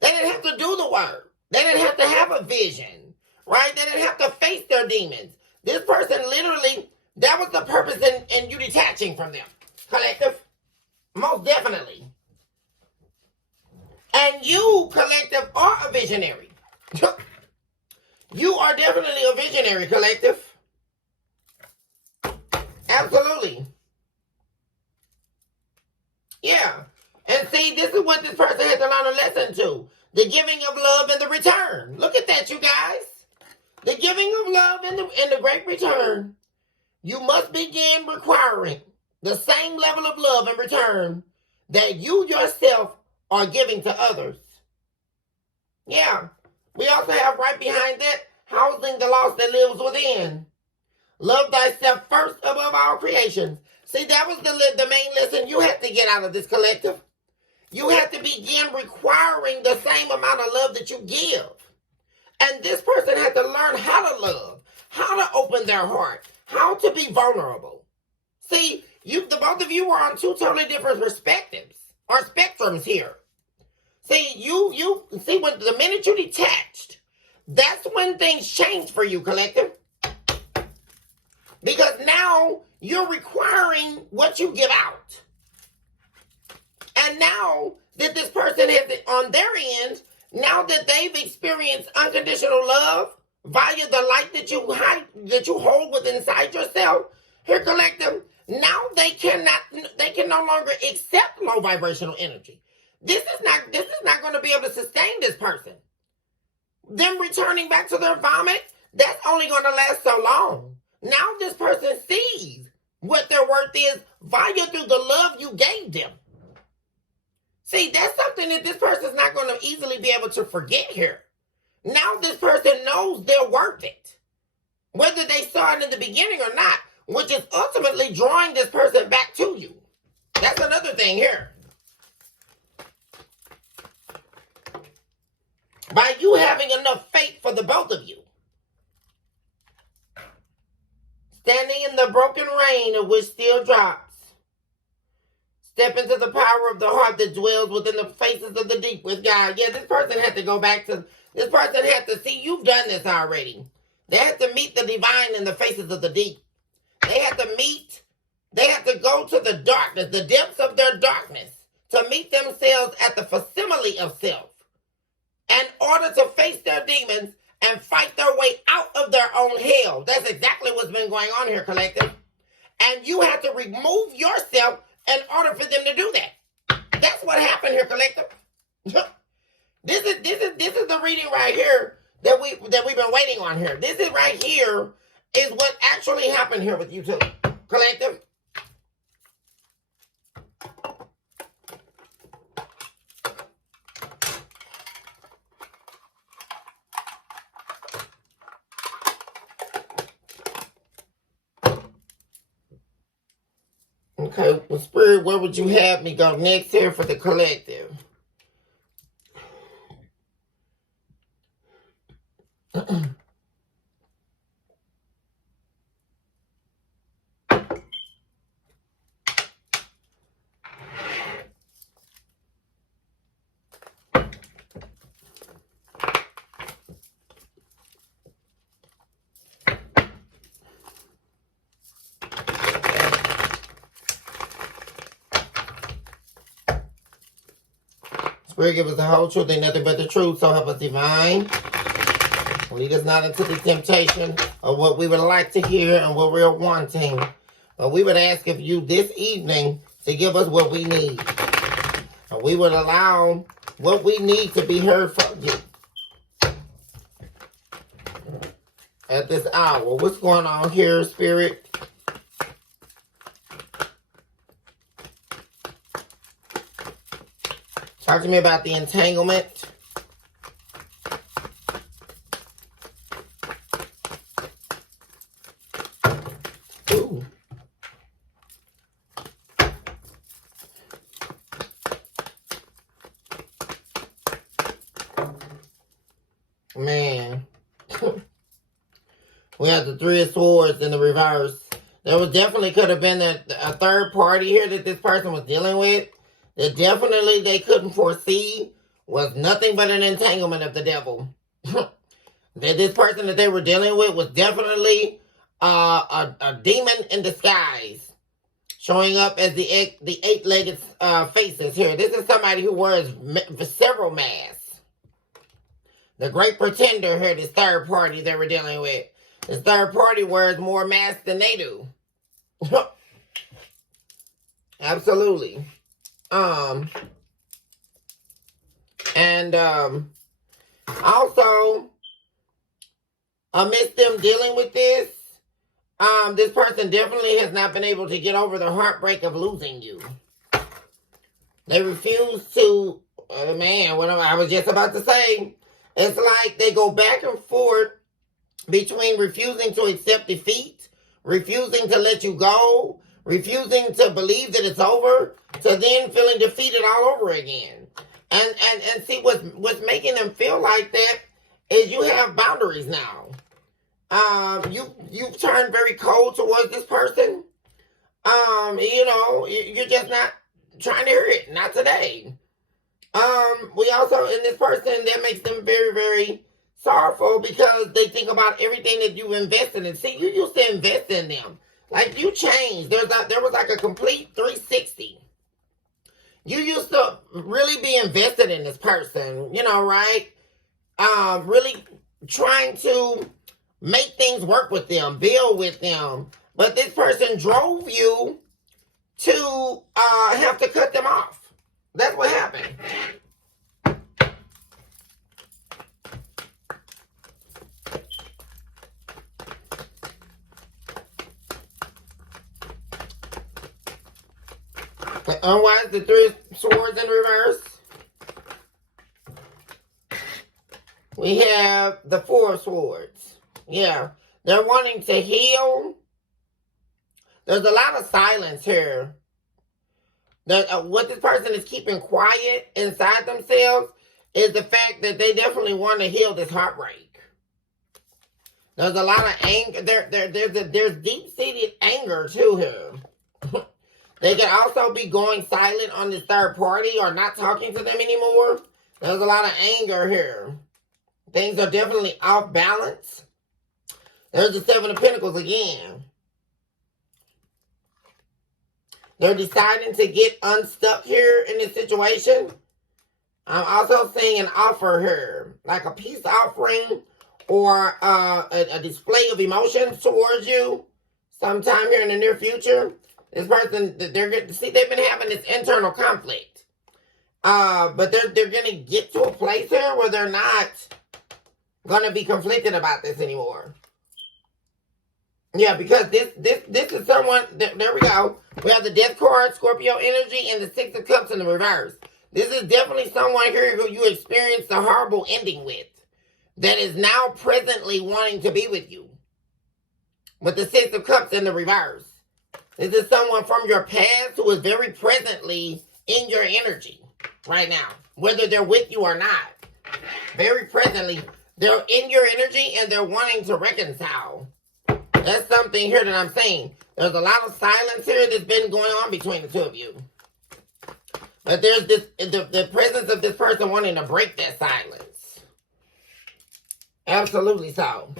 They didn't have to do the work. They didn't have to have a vision, right? They didn't have to face their demons. This person literally, that was the purpose in you detaching from them. Collective, most definitely. And you, collective, are a visionary. You are definitely a visionary, collective. Absolutely. Yeah. And see, this is what this person had to learn a lesson to. The giving of love and the return. Look at that, you guys. The giving of love and the great return. You must begin requiring the same level of love in return that you yourself are giving to others. Yeah. We also have right behind that, housing the lost that lives within. Love thyself first above all creations. See, that was the main lesson you had to get out of this collective. You have to begin requiring the same amount of love that you give. And this person had to learn how to love, how to open their heart, how to be vulnerable. See, the both of you are on two totally different perspectives or spectrums here. See, you see, when the minute you detached, that's when things change for you, collective. Because now you're requiring what you give out. And now that this person has, on their end, Now that they've experienced unconditional love via the light that you hold within inside yourself, here, collective, now they can no longer accept low vibrational energy. This is not going to be able to sustain this person. Them returning back to their vomit, that's only going to last so long. Now this person sees what their worth is via through the love you gave them. See, that's something that this person's not going to easily be able to forget here. Now this person knows they're worth it. Whether they saw it in the beginning or not, which is ultimately drawing this person back to you. That's another thing here. By you having enough faith for the both of you. Standing in the broken rain of which still drops. Step into the power of the heart that dwells within the faces of the deep with God. Yeah, this person had to go back to, this person had to see, you've done this already. They had to meet the divine in the faces of the deep. They had to go to the darkness, the depths of their darkness, to meet themselves at the facsimile of self. In order to face their demons and fight their way out of their own hell. That's exactly what's been going on here, collective. And you have to remove yourself in order for them to do that. That's what happened here, collective. This is the reading right here that we've been waiting on here. This is right here is what actually happened here with you two, collective. Okay, well, Spirit, where would you have me go next here for the collective? Spirit, give us the whole truth and nothing but the truth, so help us divine. Lead us not into the temptation of what we would like to hear and what we're wanting. But we would ask of you this evening to give us what we need. And we would allow what we need to be heard from you. At this hour, what's going on here, Spirit? Talk to me about the entanglement. Ooh. Man. We have the Three of Swords in the reverse. There was definitely could have been a third party here that this person was dealing with. That definitely they couldn't foresee was nothing but an entanglement of the devil. That this person that they were dealing with was definitely a demon in disguise, showing up as the eight-legged faces here. This is somebody who wears several masks. The great pretender here, this third party they were dealing with. This third party wears more masks than they do. Absolutely. Also, amidst them dealing with this person definitely has not been able to get over the heartbreak of losing you. They refuse to, man, what I was just about to say, it's like they go back and forth between refusing to accept defeat, refusing to let you go, refusing to believe that it's over, to then feeling defeated all over again. And see, what's making them feel like that is you have boundaries now. You've turned very cold towards this person. You're just not trying to hear it. Not today. We also, in this person, that makes them very, very sorrowful because they think about everything that you invested in. See, you used to invest in them. Like, you changed. There was like a complete 360. You used to really be invested in this person, you know, right? Really trying to make things work with them, build with them. But this person drove you to have to cut them off. That's what happened. Why is the Three of Swords in reverse? We have the Four of Swords. Yeah. They're wanting to heal. There's a lot of silence here. What this person is keeping quiet inside themselves is the fact that they definitely want to heal this heartbreak. There's a lot of anger. There's deep-seated anger too here. They can also be going silent on this third party or not talking to them anymore. There's a lot of anger here. Things are definitely off balance. There's the Seven of Pentacles again. They're deciding to get unstuck here in this situation. I'm also seeing an offer here, like a peace offering or a display of emotions towards you sometime here in the near future. This person, they've been having this internal conflict. But they're going to get to a place here where they're not going to be conflicted about this anymore. Yeah, because this is someone, there we go. We have the Death card, Scorpio energy, and the Six of Cups in the reverse. This is definitely someone here who you experienced a horrible ending with, that is now presently wanting to be with you. With the Six of Cups in the reverse. This is someone from your past who is very presently in your energy right now. Whether they're with you or not. Very presently, they're in your energy and they're wanting to reconcile. That's something here that I'm saying. There's a lot of silence here that's been going on between the two of you. But there's this the presence of this person wanting to break that silence. Absolutely so.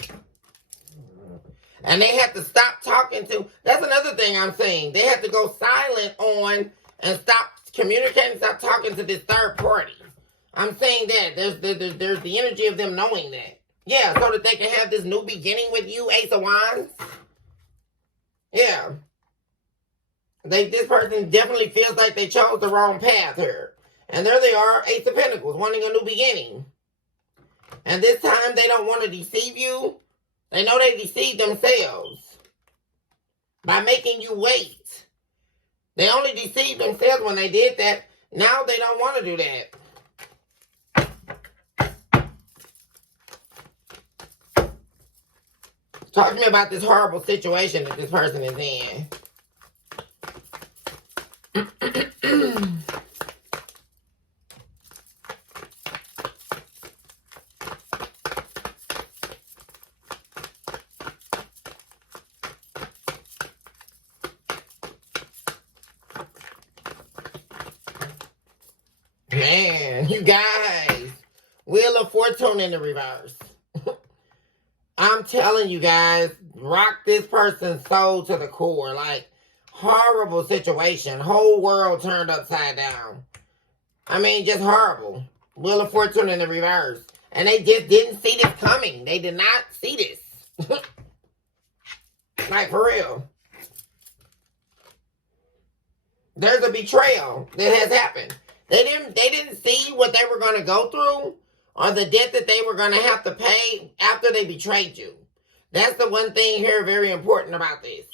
And they have to stop talking to... That's another thing I'm saying. They have to go silent on and stop communicating, stop talking to this third party. I'm saying that. There's the energy of them knowing that. Yeah, so that they can have this new beginning with you, Ace of Wands. Yeah. This person definitely feels like they chose the wrong path here. And there they are, Ace of Pentacles, wanting a new beginning. And this time they don't want to deceive you. They know they deceived themselves by making you wait. They only deceived themselves when they did that. Now they don't want to do that. Talk to me about this horrible situation that this person is in. Man, you guys. Wheel of Fortune in the reverse. I'm telling you guys, rock this person's soul to the core. Like, horrible situation. Whole world turned upside down. I mean, just horrible. Wheel of Fortune in the reverse. And they just didn't see this coming. They did not see this. Like, for real. There's a betrayal that has happened. They didn't see what they were going to go through or the debt that they were going to have to pay after they betrayed you. That's the one thing here very important about this.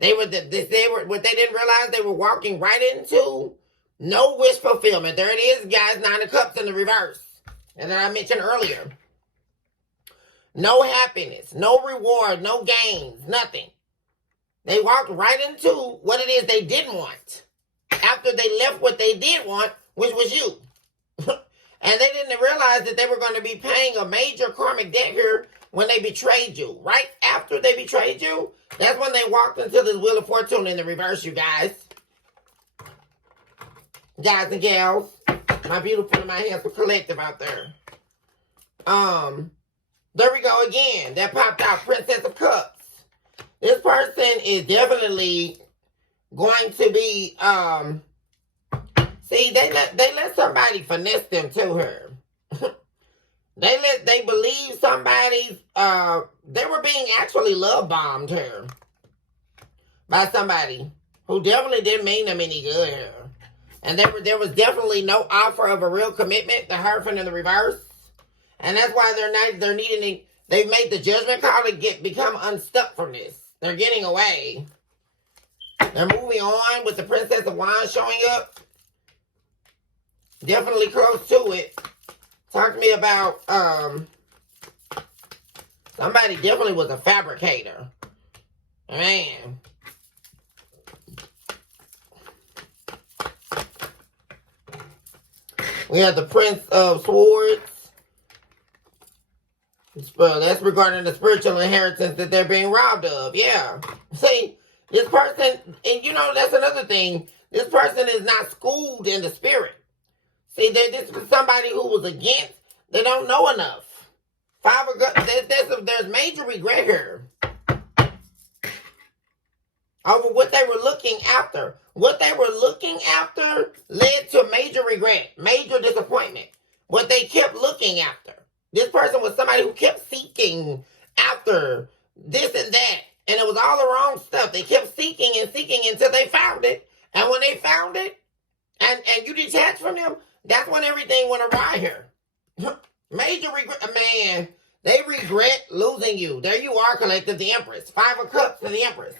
What they didn't realize, they were walking right into no wish fulfillment. There it is, guys, Nine of Cups in the reverse. And then I mentioned earlier. No happiness, no reward, no gains, nothing. They walked right into what it is they didn't want. After they left what they did want, which was you. And they didn't realize that they were going to be paying a major karmic debt here when they betrayed you. Right after they betrayed you, that's when they walked into this Wheel of Fortune in the reverse, you guys. Guys and gals. My beautiful and my handsome collective out there. There we go again. That popped out, Princess of Cups. This person is definitely going to be See, they let somebody finesse them to her. They believe somebody's they were being actually love bombed her by somebody who definitely didn't mean them any good. And there was definitely no offer of a real commitment to her from the reverse. And that's why they're needing, they've made the judgment call to become unstuck from this. They're getting away. They're moving on with the Princess of Wands showing up. Definitely close to it. Talk to me about somebody definitely was a fabricator. Man. We have the Prince of Swords. That's regarding the spiritual inheritance that they're being robbed of. Yeah. See, this person, and you know, that's another thing. This person is not schooled in the spirit. See, this is somebody who was against. They don't know enough. There's major regret here over what they were looking after. What they were looking after led to major regret, major disappointment. What they kept looking after. This person was somebody who kept seeking after this and that. And it was all the wrong stuff. They kept seeking and seeking until they found it. And when they found it, and you detach from them, that's when everything went awry here. Major regret. Man, they regret losing you. There you are, collective, the Empress. 5 of Cups to the Empress.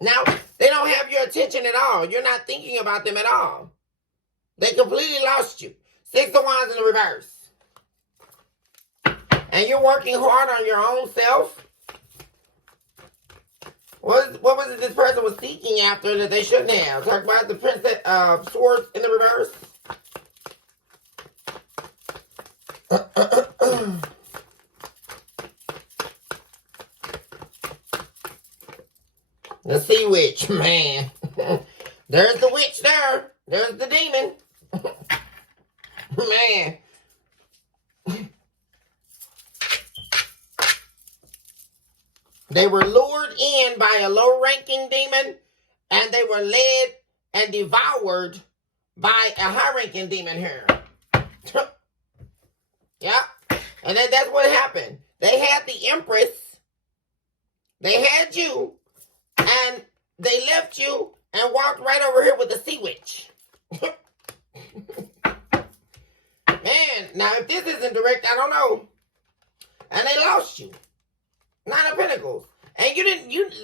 Now, they don't have your attention at all. You're not thinking about them at all. They completely lost you. 6 of Wands in the reverse. And you're working hard on your own self. What was it this person was seeking after that they shouldn't have? Talk about the Princess of Swords in the reverse. The Sea Witch, man. There's the witch there. There's the demon. Man. They were lured in by a low-ranking demon, and they were led and devoured by a high-ranking demon here. Yeah. And that's what happened. They had the Empress. They had you. And they left you and walked right over here with the Sea Witch. Man, now if this isn't direct, I don't know. And they lost you. 9 of Pentacles. And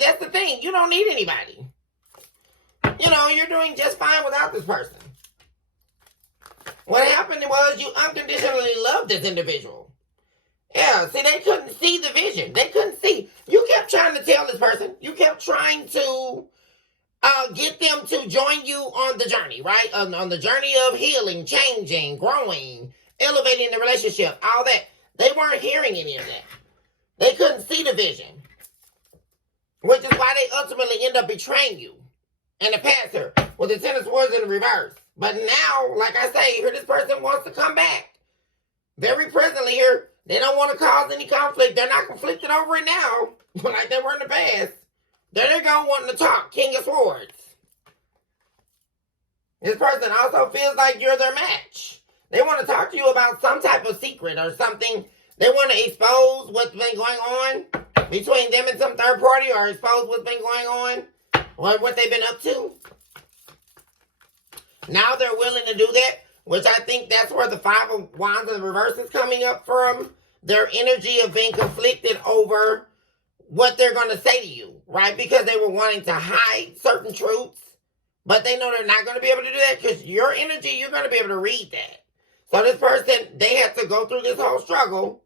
that's the thing. You don't need anybody. You know, you're doing just fine without this person. What happened was you unconditionally loved this individual. Yeah, see, they couldn't see the vision. They couldn't see. You kept trying to tell this person. You kept trying to get them to join you on the journey, right? On the journey of healing, changing, growing, elevating the relationship, all that. They weren't hearing any of that. They couldn't see the vision. Which is why they ultimately end up betraying you. And the passer with the Ten of Swords in the reverse. But now, like I say, here this person wants to come back. Very presently here, they don't want to cause any conflict. They're not conflicted over it now, like they were in the past. There they go wanting to talk. King of Swords. This person also feels like you're their match. They want to talk to you about some type of secret or something. They want to expose what's been going on between them and some third party, or expose what's been going on, or what they've been up to. Now they're willing to do that, which I think that's where the 5 of Wands in the reverse is coming up from. Their energy of being conflicted over what they're going to say to you, right? Because they were wanting to hide certain truths, but they know they're not going to be able to do that because your energy, you're going to be able to read that. So this person, they have to go through this whole struggle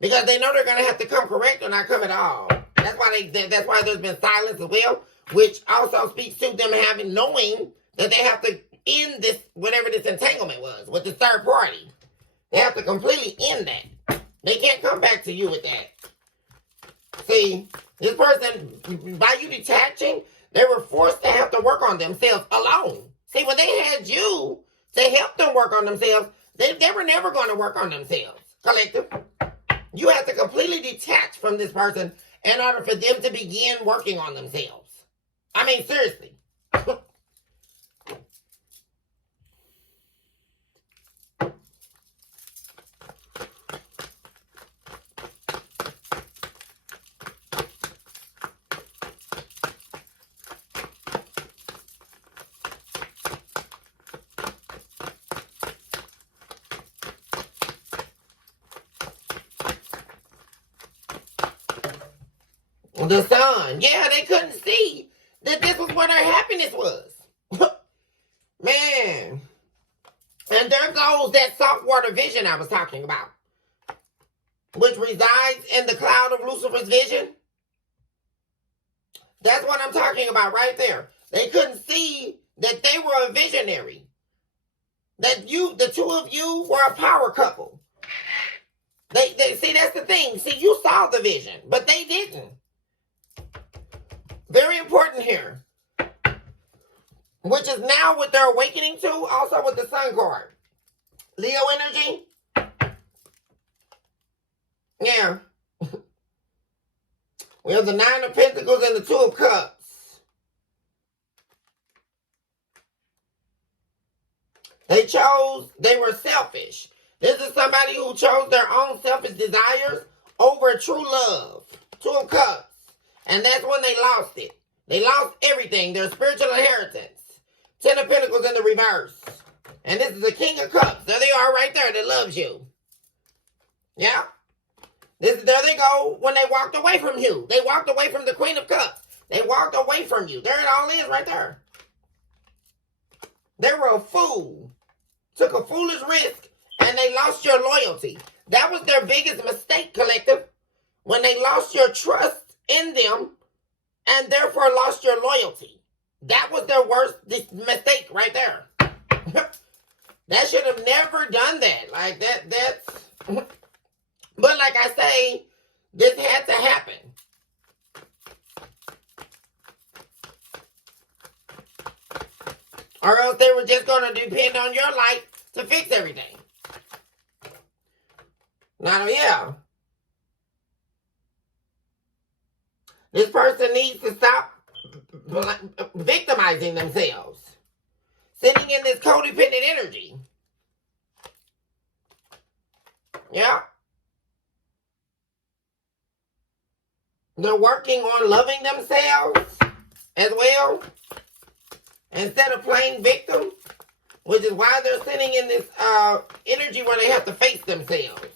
because they know they're going to have to come correct or not come at all. That's why there's been silence as well, which also speaks to them knowing that they have to end this, whatever this entanglement was, with the third party. They have to completely end that. They can't come back to you with that. See, this person, by you detaching, they were forced to have to work on themselves alone. See, when they had you to help them work on themselves, they were never going to work on themselves. Collective. You have to completely detach from this person in order for them to begin working on themselves. I mean, seriously. The sun. Yeah, they couldn't see that this was where their happiness was. Man. And there goes that saltwater vision I was talking about, which resides in the cloud of Lucifer's vision. That's what I'm talking about right there. They couldn't see that they were a visionary. That the two of you were a power couple. They see, that's the thing. See, you saw the vision, but they didn't. Very important here. Which is now what they're awakening to, also with the sun card. Leo energy. Yeah. We have the Nine of Pentacles and the Two of Cups. They were selfish. This is somebody who chose their own selfish desires over true love. Two of Cups. And that's when they lost it. They lost everything, their spiritual inheritance. Ten of Pentacles in the reverse. And this is the King of Cups. There they are right there that loves you. Yeah. There they go when they walked away from you. They walked away from the Queen of Cups. They walked away from you. There it all is right there. They were a fool. Took a foolish risk and they lost your loyalty. That was their biggest mistake, collective. When they lost your trust in them and therefore lost your loyalty. That was their worst mistake right there. That should have never done that. Like that's... But like I say, this had to happen. Or else they were just going to depend on your light to fix everything. Now, yeah. This person needs to stop victimizing themselves. Sitting in this codependent energy. Yeah. They're working on loving themselves as well. Instead of playing victim. Which is why they're sitting in this energy where they have to face themselves.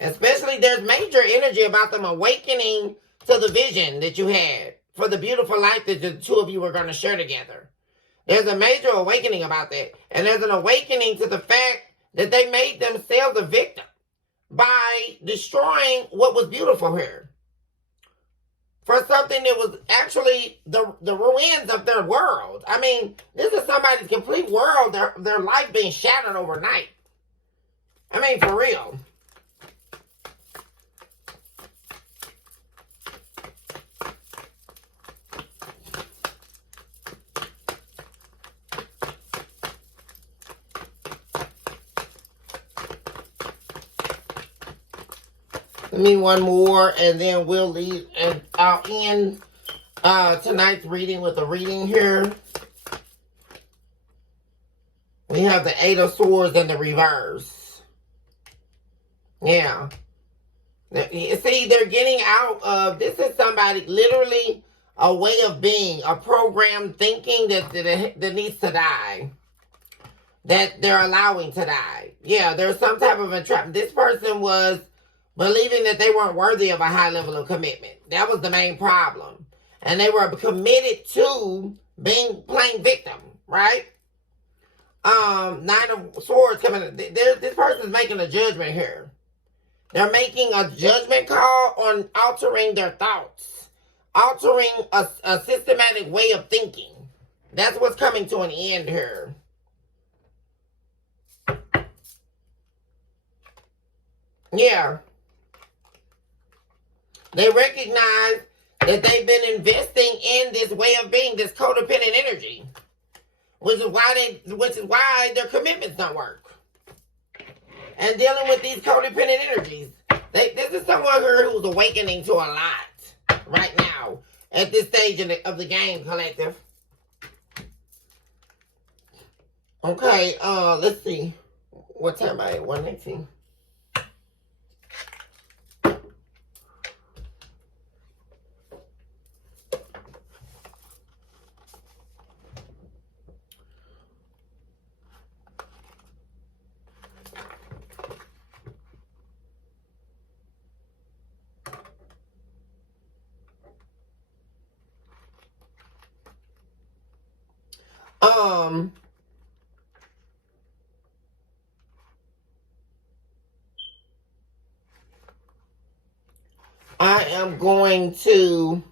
Especially there's major energy about them awakening to the vision that you had. For the beautiful life that the two of you were going to share together. There's a major awakening about that. And there's an awakening to the fact that they made themselves a victim. By destroying what was beautiful here. For something that was actually the ruins of their world. I mean, this is somebody's complete world, their life being shattered overnight. I mean, for real. Let me one more, and then we'll leave, and I'll end tonight's reading with a reading here. We have the Eight of Swords in the reverse. Yeah. See, they're getting out of, this is somebody, literally a way of being, a programmed thinking that needs to die. That they're allowing to die. Yeah, there's some type of entrapment. This person was believing that they weren't worthy of a high level of commitment. That was the main problem. And they were committed to playing victim, right? Nine of Swords coming. This person's making a judgment here. They're making a judgment call on altering their thoughts. Altering a systematic way of thinking. That's what's coming to an end here. Yeah. They recognize that they've been investing in this way of being, this codependent energy, which is why their commitments don't work. And dealing with these codependent energies, this is someone who's awakening to a lot right now at this stage of the game, collective. Okay, let's see. What time am I at? 1:19. Um, I am going to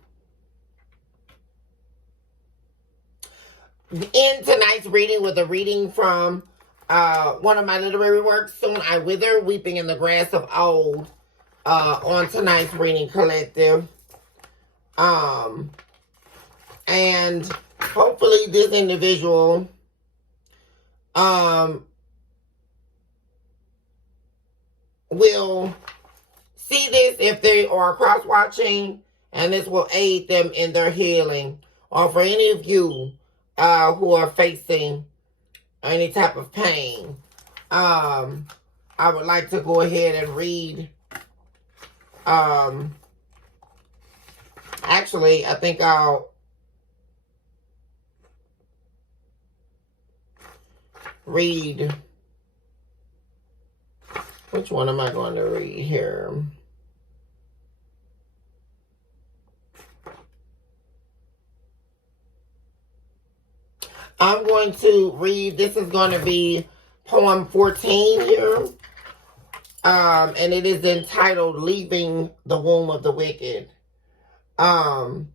end tonight's reading with a reading from one of my literary works, Soon I Wither, Weeping in the Grass of Old, on tonight's reading collective. And hopefully this individual will see this if they are cross-watching, and this will aid them in their healing. Or for any of you who are facing any type of pain, I would like to go ahead and read. Actually, I think I'll read. Which one am I going to read here? I'm going to read, this is going to be poem 14 here. And it is entitled Leaving the Womb of the Wicked. I'm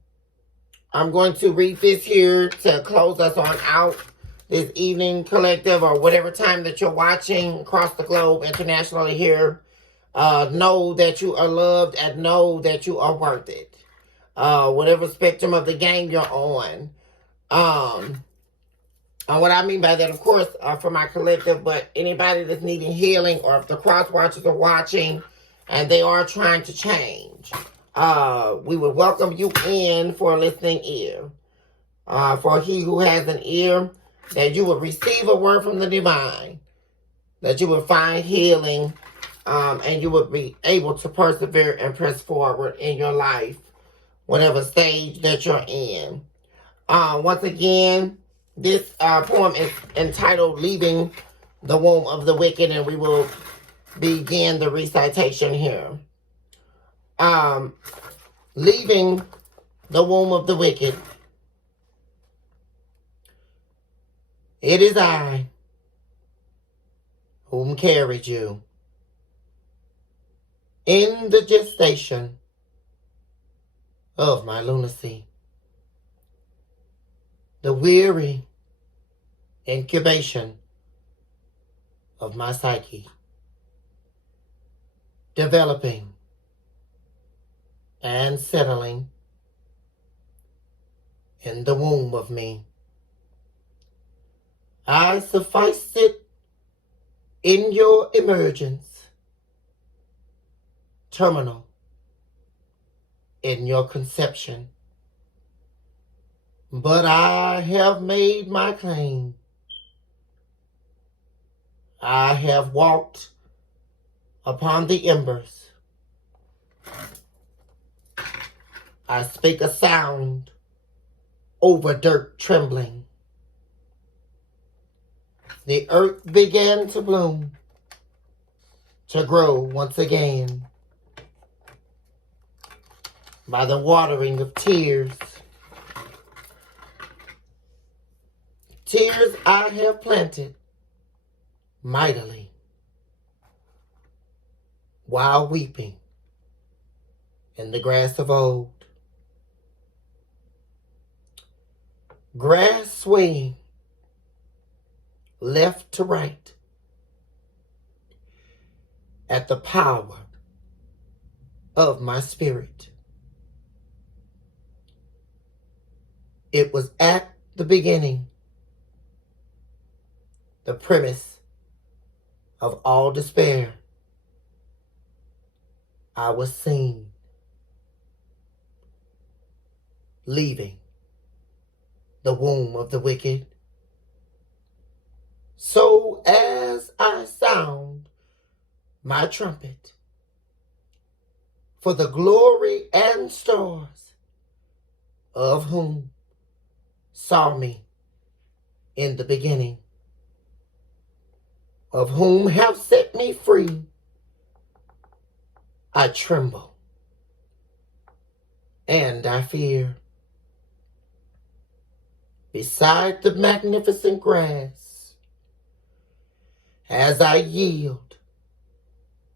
going to read this here to close us on out this evening, collective, or whatever time that you're watching across the globe, internationally here. Know that you are loved and know that you are worth it. Whatever spectrum of the game you're on. And what I mean by that, of course, for my collective, but anybody that's needing healing, or if the cross watchers are watching and they are trying to change, we would welcome you in for a listening ear. For he who has an ear, that you would receive a word from the divine, that you would find healing, and you would be able to persevere and press forward in your life, whatever stage that you're in. Once again, this poem is entitled Leaving the Womb of the Wicked, and we will begin the recitation here. Leaving the womb of the wicked. It is I whom carried you in the gestation of my lunacy, the weary incubation of my psyche, developing and settling in the womb of me. I sufficed it in your emergence, terminal in your conception. But I have made my claim. I have walked upon the embers. I spake a sound over dirt trembling. The earth began to bloom, to grow once again by the watering of tears. Tears I have planted mightily while weeping in the grass of old. Grass swaying left to right at the power of my spirit. It was at the beginning, the premise of all despair. I was seen leaving the womb of the wicked. So as I sound my trumpet for the glory and stars of whom saw me in the beginning, of whom have set me free, I tremble and I fear. beside the magnificent grass, as I yield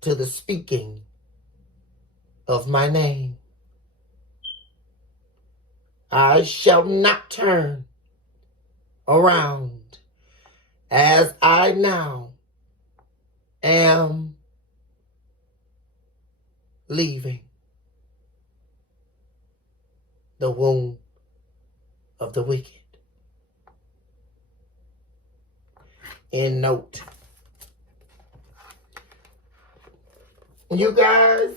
to the speaking of my name. I shall not turn around, as I now am leaving the womb of the wicked. End note. You guys,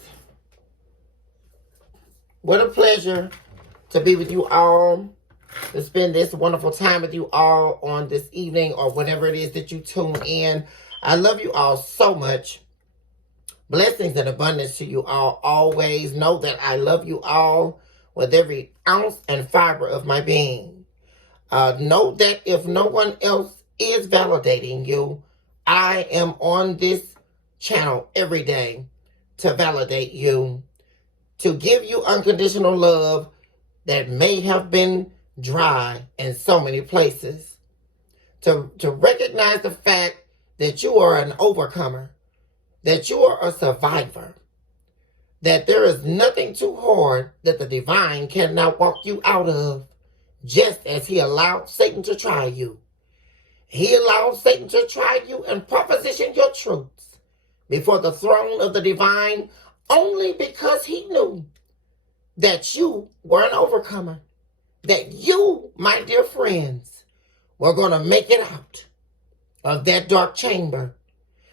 what a pleasure to be with you all, to spend this wonderful time with you all on this evening or whenever it is that you tune in. I love you all so much. Blessings and abundance to you all always. Know that I love you all with every ounce and fiber of my being. Know that if no one else is validating you, I am on this channel every day to validate you, to give you unconditional love that may have been dry in so many places, to recognize the fact that you are an overcomer, that you are a survivor, that there is nothing too hard that the divine cannot walk you out of, just as he allowed Satan to try you. He allowed Satan to try you and proposition your truths before the throne of the divine only because he knew that you were an overcomer, that you, my dear friends, were going to make it out of that dark chamber,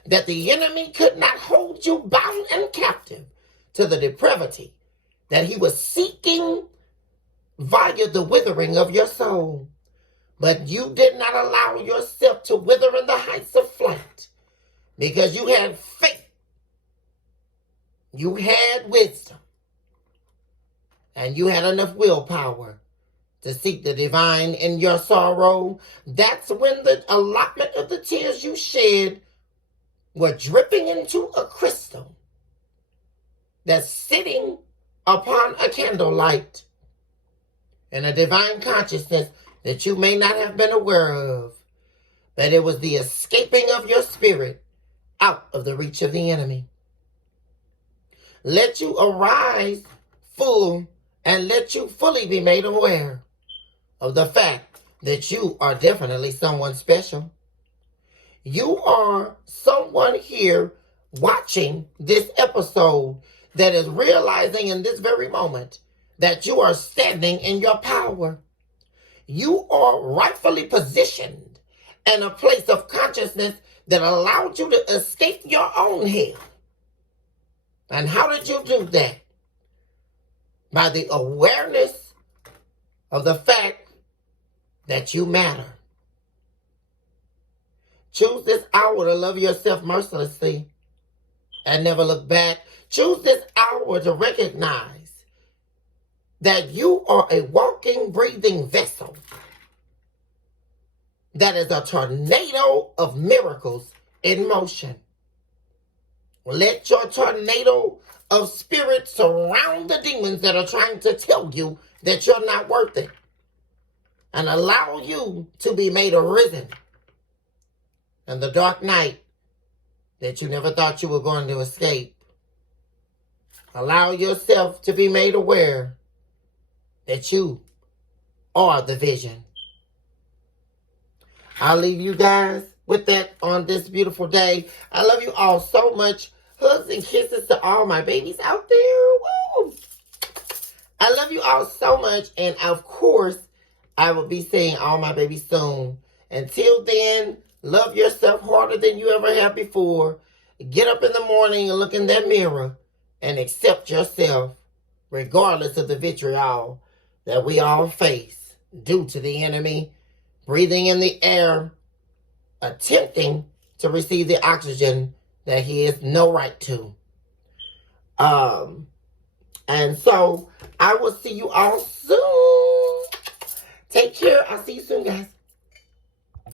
that the enemy could not hold you bound and captive to the depravity that he was seeking via the withering of your soul. But you did not allow yourself to wither in the heights of flight because you had faith, you had wisdom, and you had enough willpower to seek the divine in your sorrow. That's when the allotment of the tears you shed were dripping into a crystal that's sitting upon a candlelight in a divine consciousness that you may not have been aware of. But it was the escaping of your spirit out of the reach of the enemy. Let you arise full and let you fully be made aware of the fact that you are definitely someone special. You are someone here watching this episode that is realizing in this very moment that you are standing in your power. You are rightfully positioned in a place of consciousness that allowed you to escape your own hell. And how did you do that? By the awareness of the fact that you matter. Choose this hour to love yourself mercilessly and never look back. Choose this hour to recognize that you are a walking, breathing vessel that is a tornado of miracles in motion. Let your tornado of spirit surround the demons that are trying to tell you that you're not worth it, and allow you to be made arisen in the dark night that you never thought you were going to escape. Allow yourself to be made aware that you are the vision. I'll leave you guys with that on this beautiful day. I love you all so much. Hugs and kisses to all my babies out there. Woo! I love you all so much. And of course, I will be seeing all my babies soon. Until then, love yourself harder than you ever have before. Get up in the morning and look in that mirror and accept yourself, regardless of the vitriol that we all face due to the enemy breathing in the air, attempting to receive the oxygen that he has no right to. And so I will see you all soon. Take care. I'll see you soon, guys.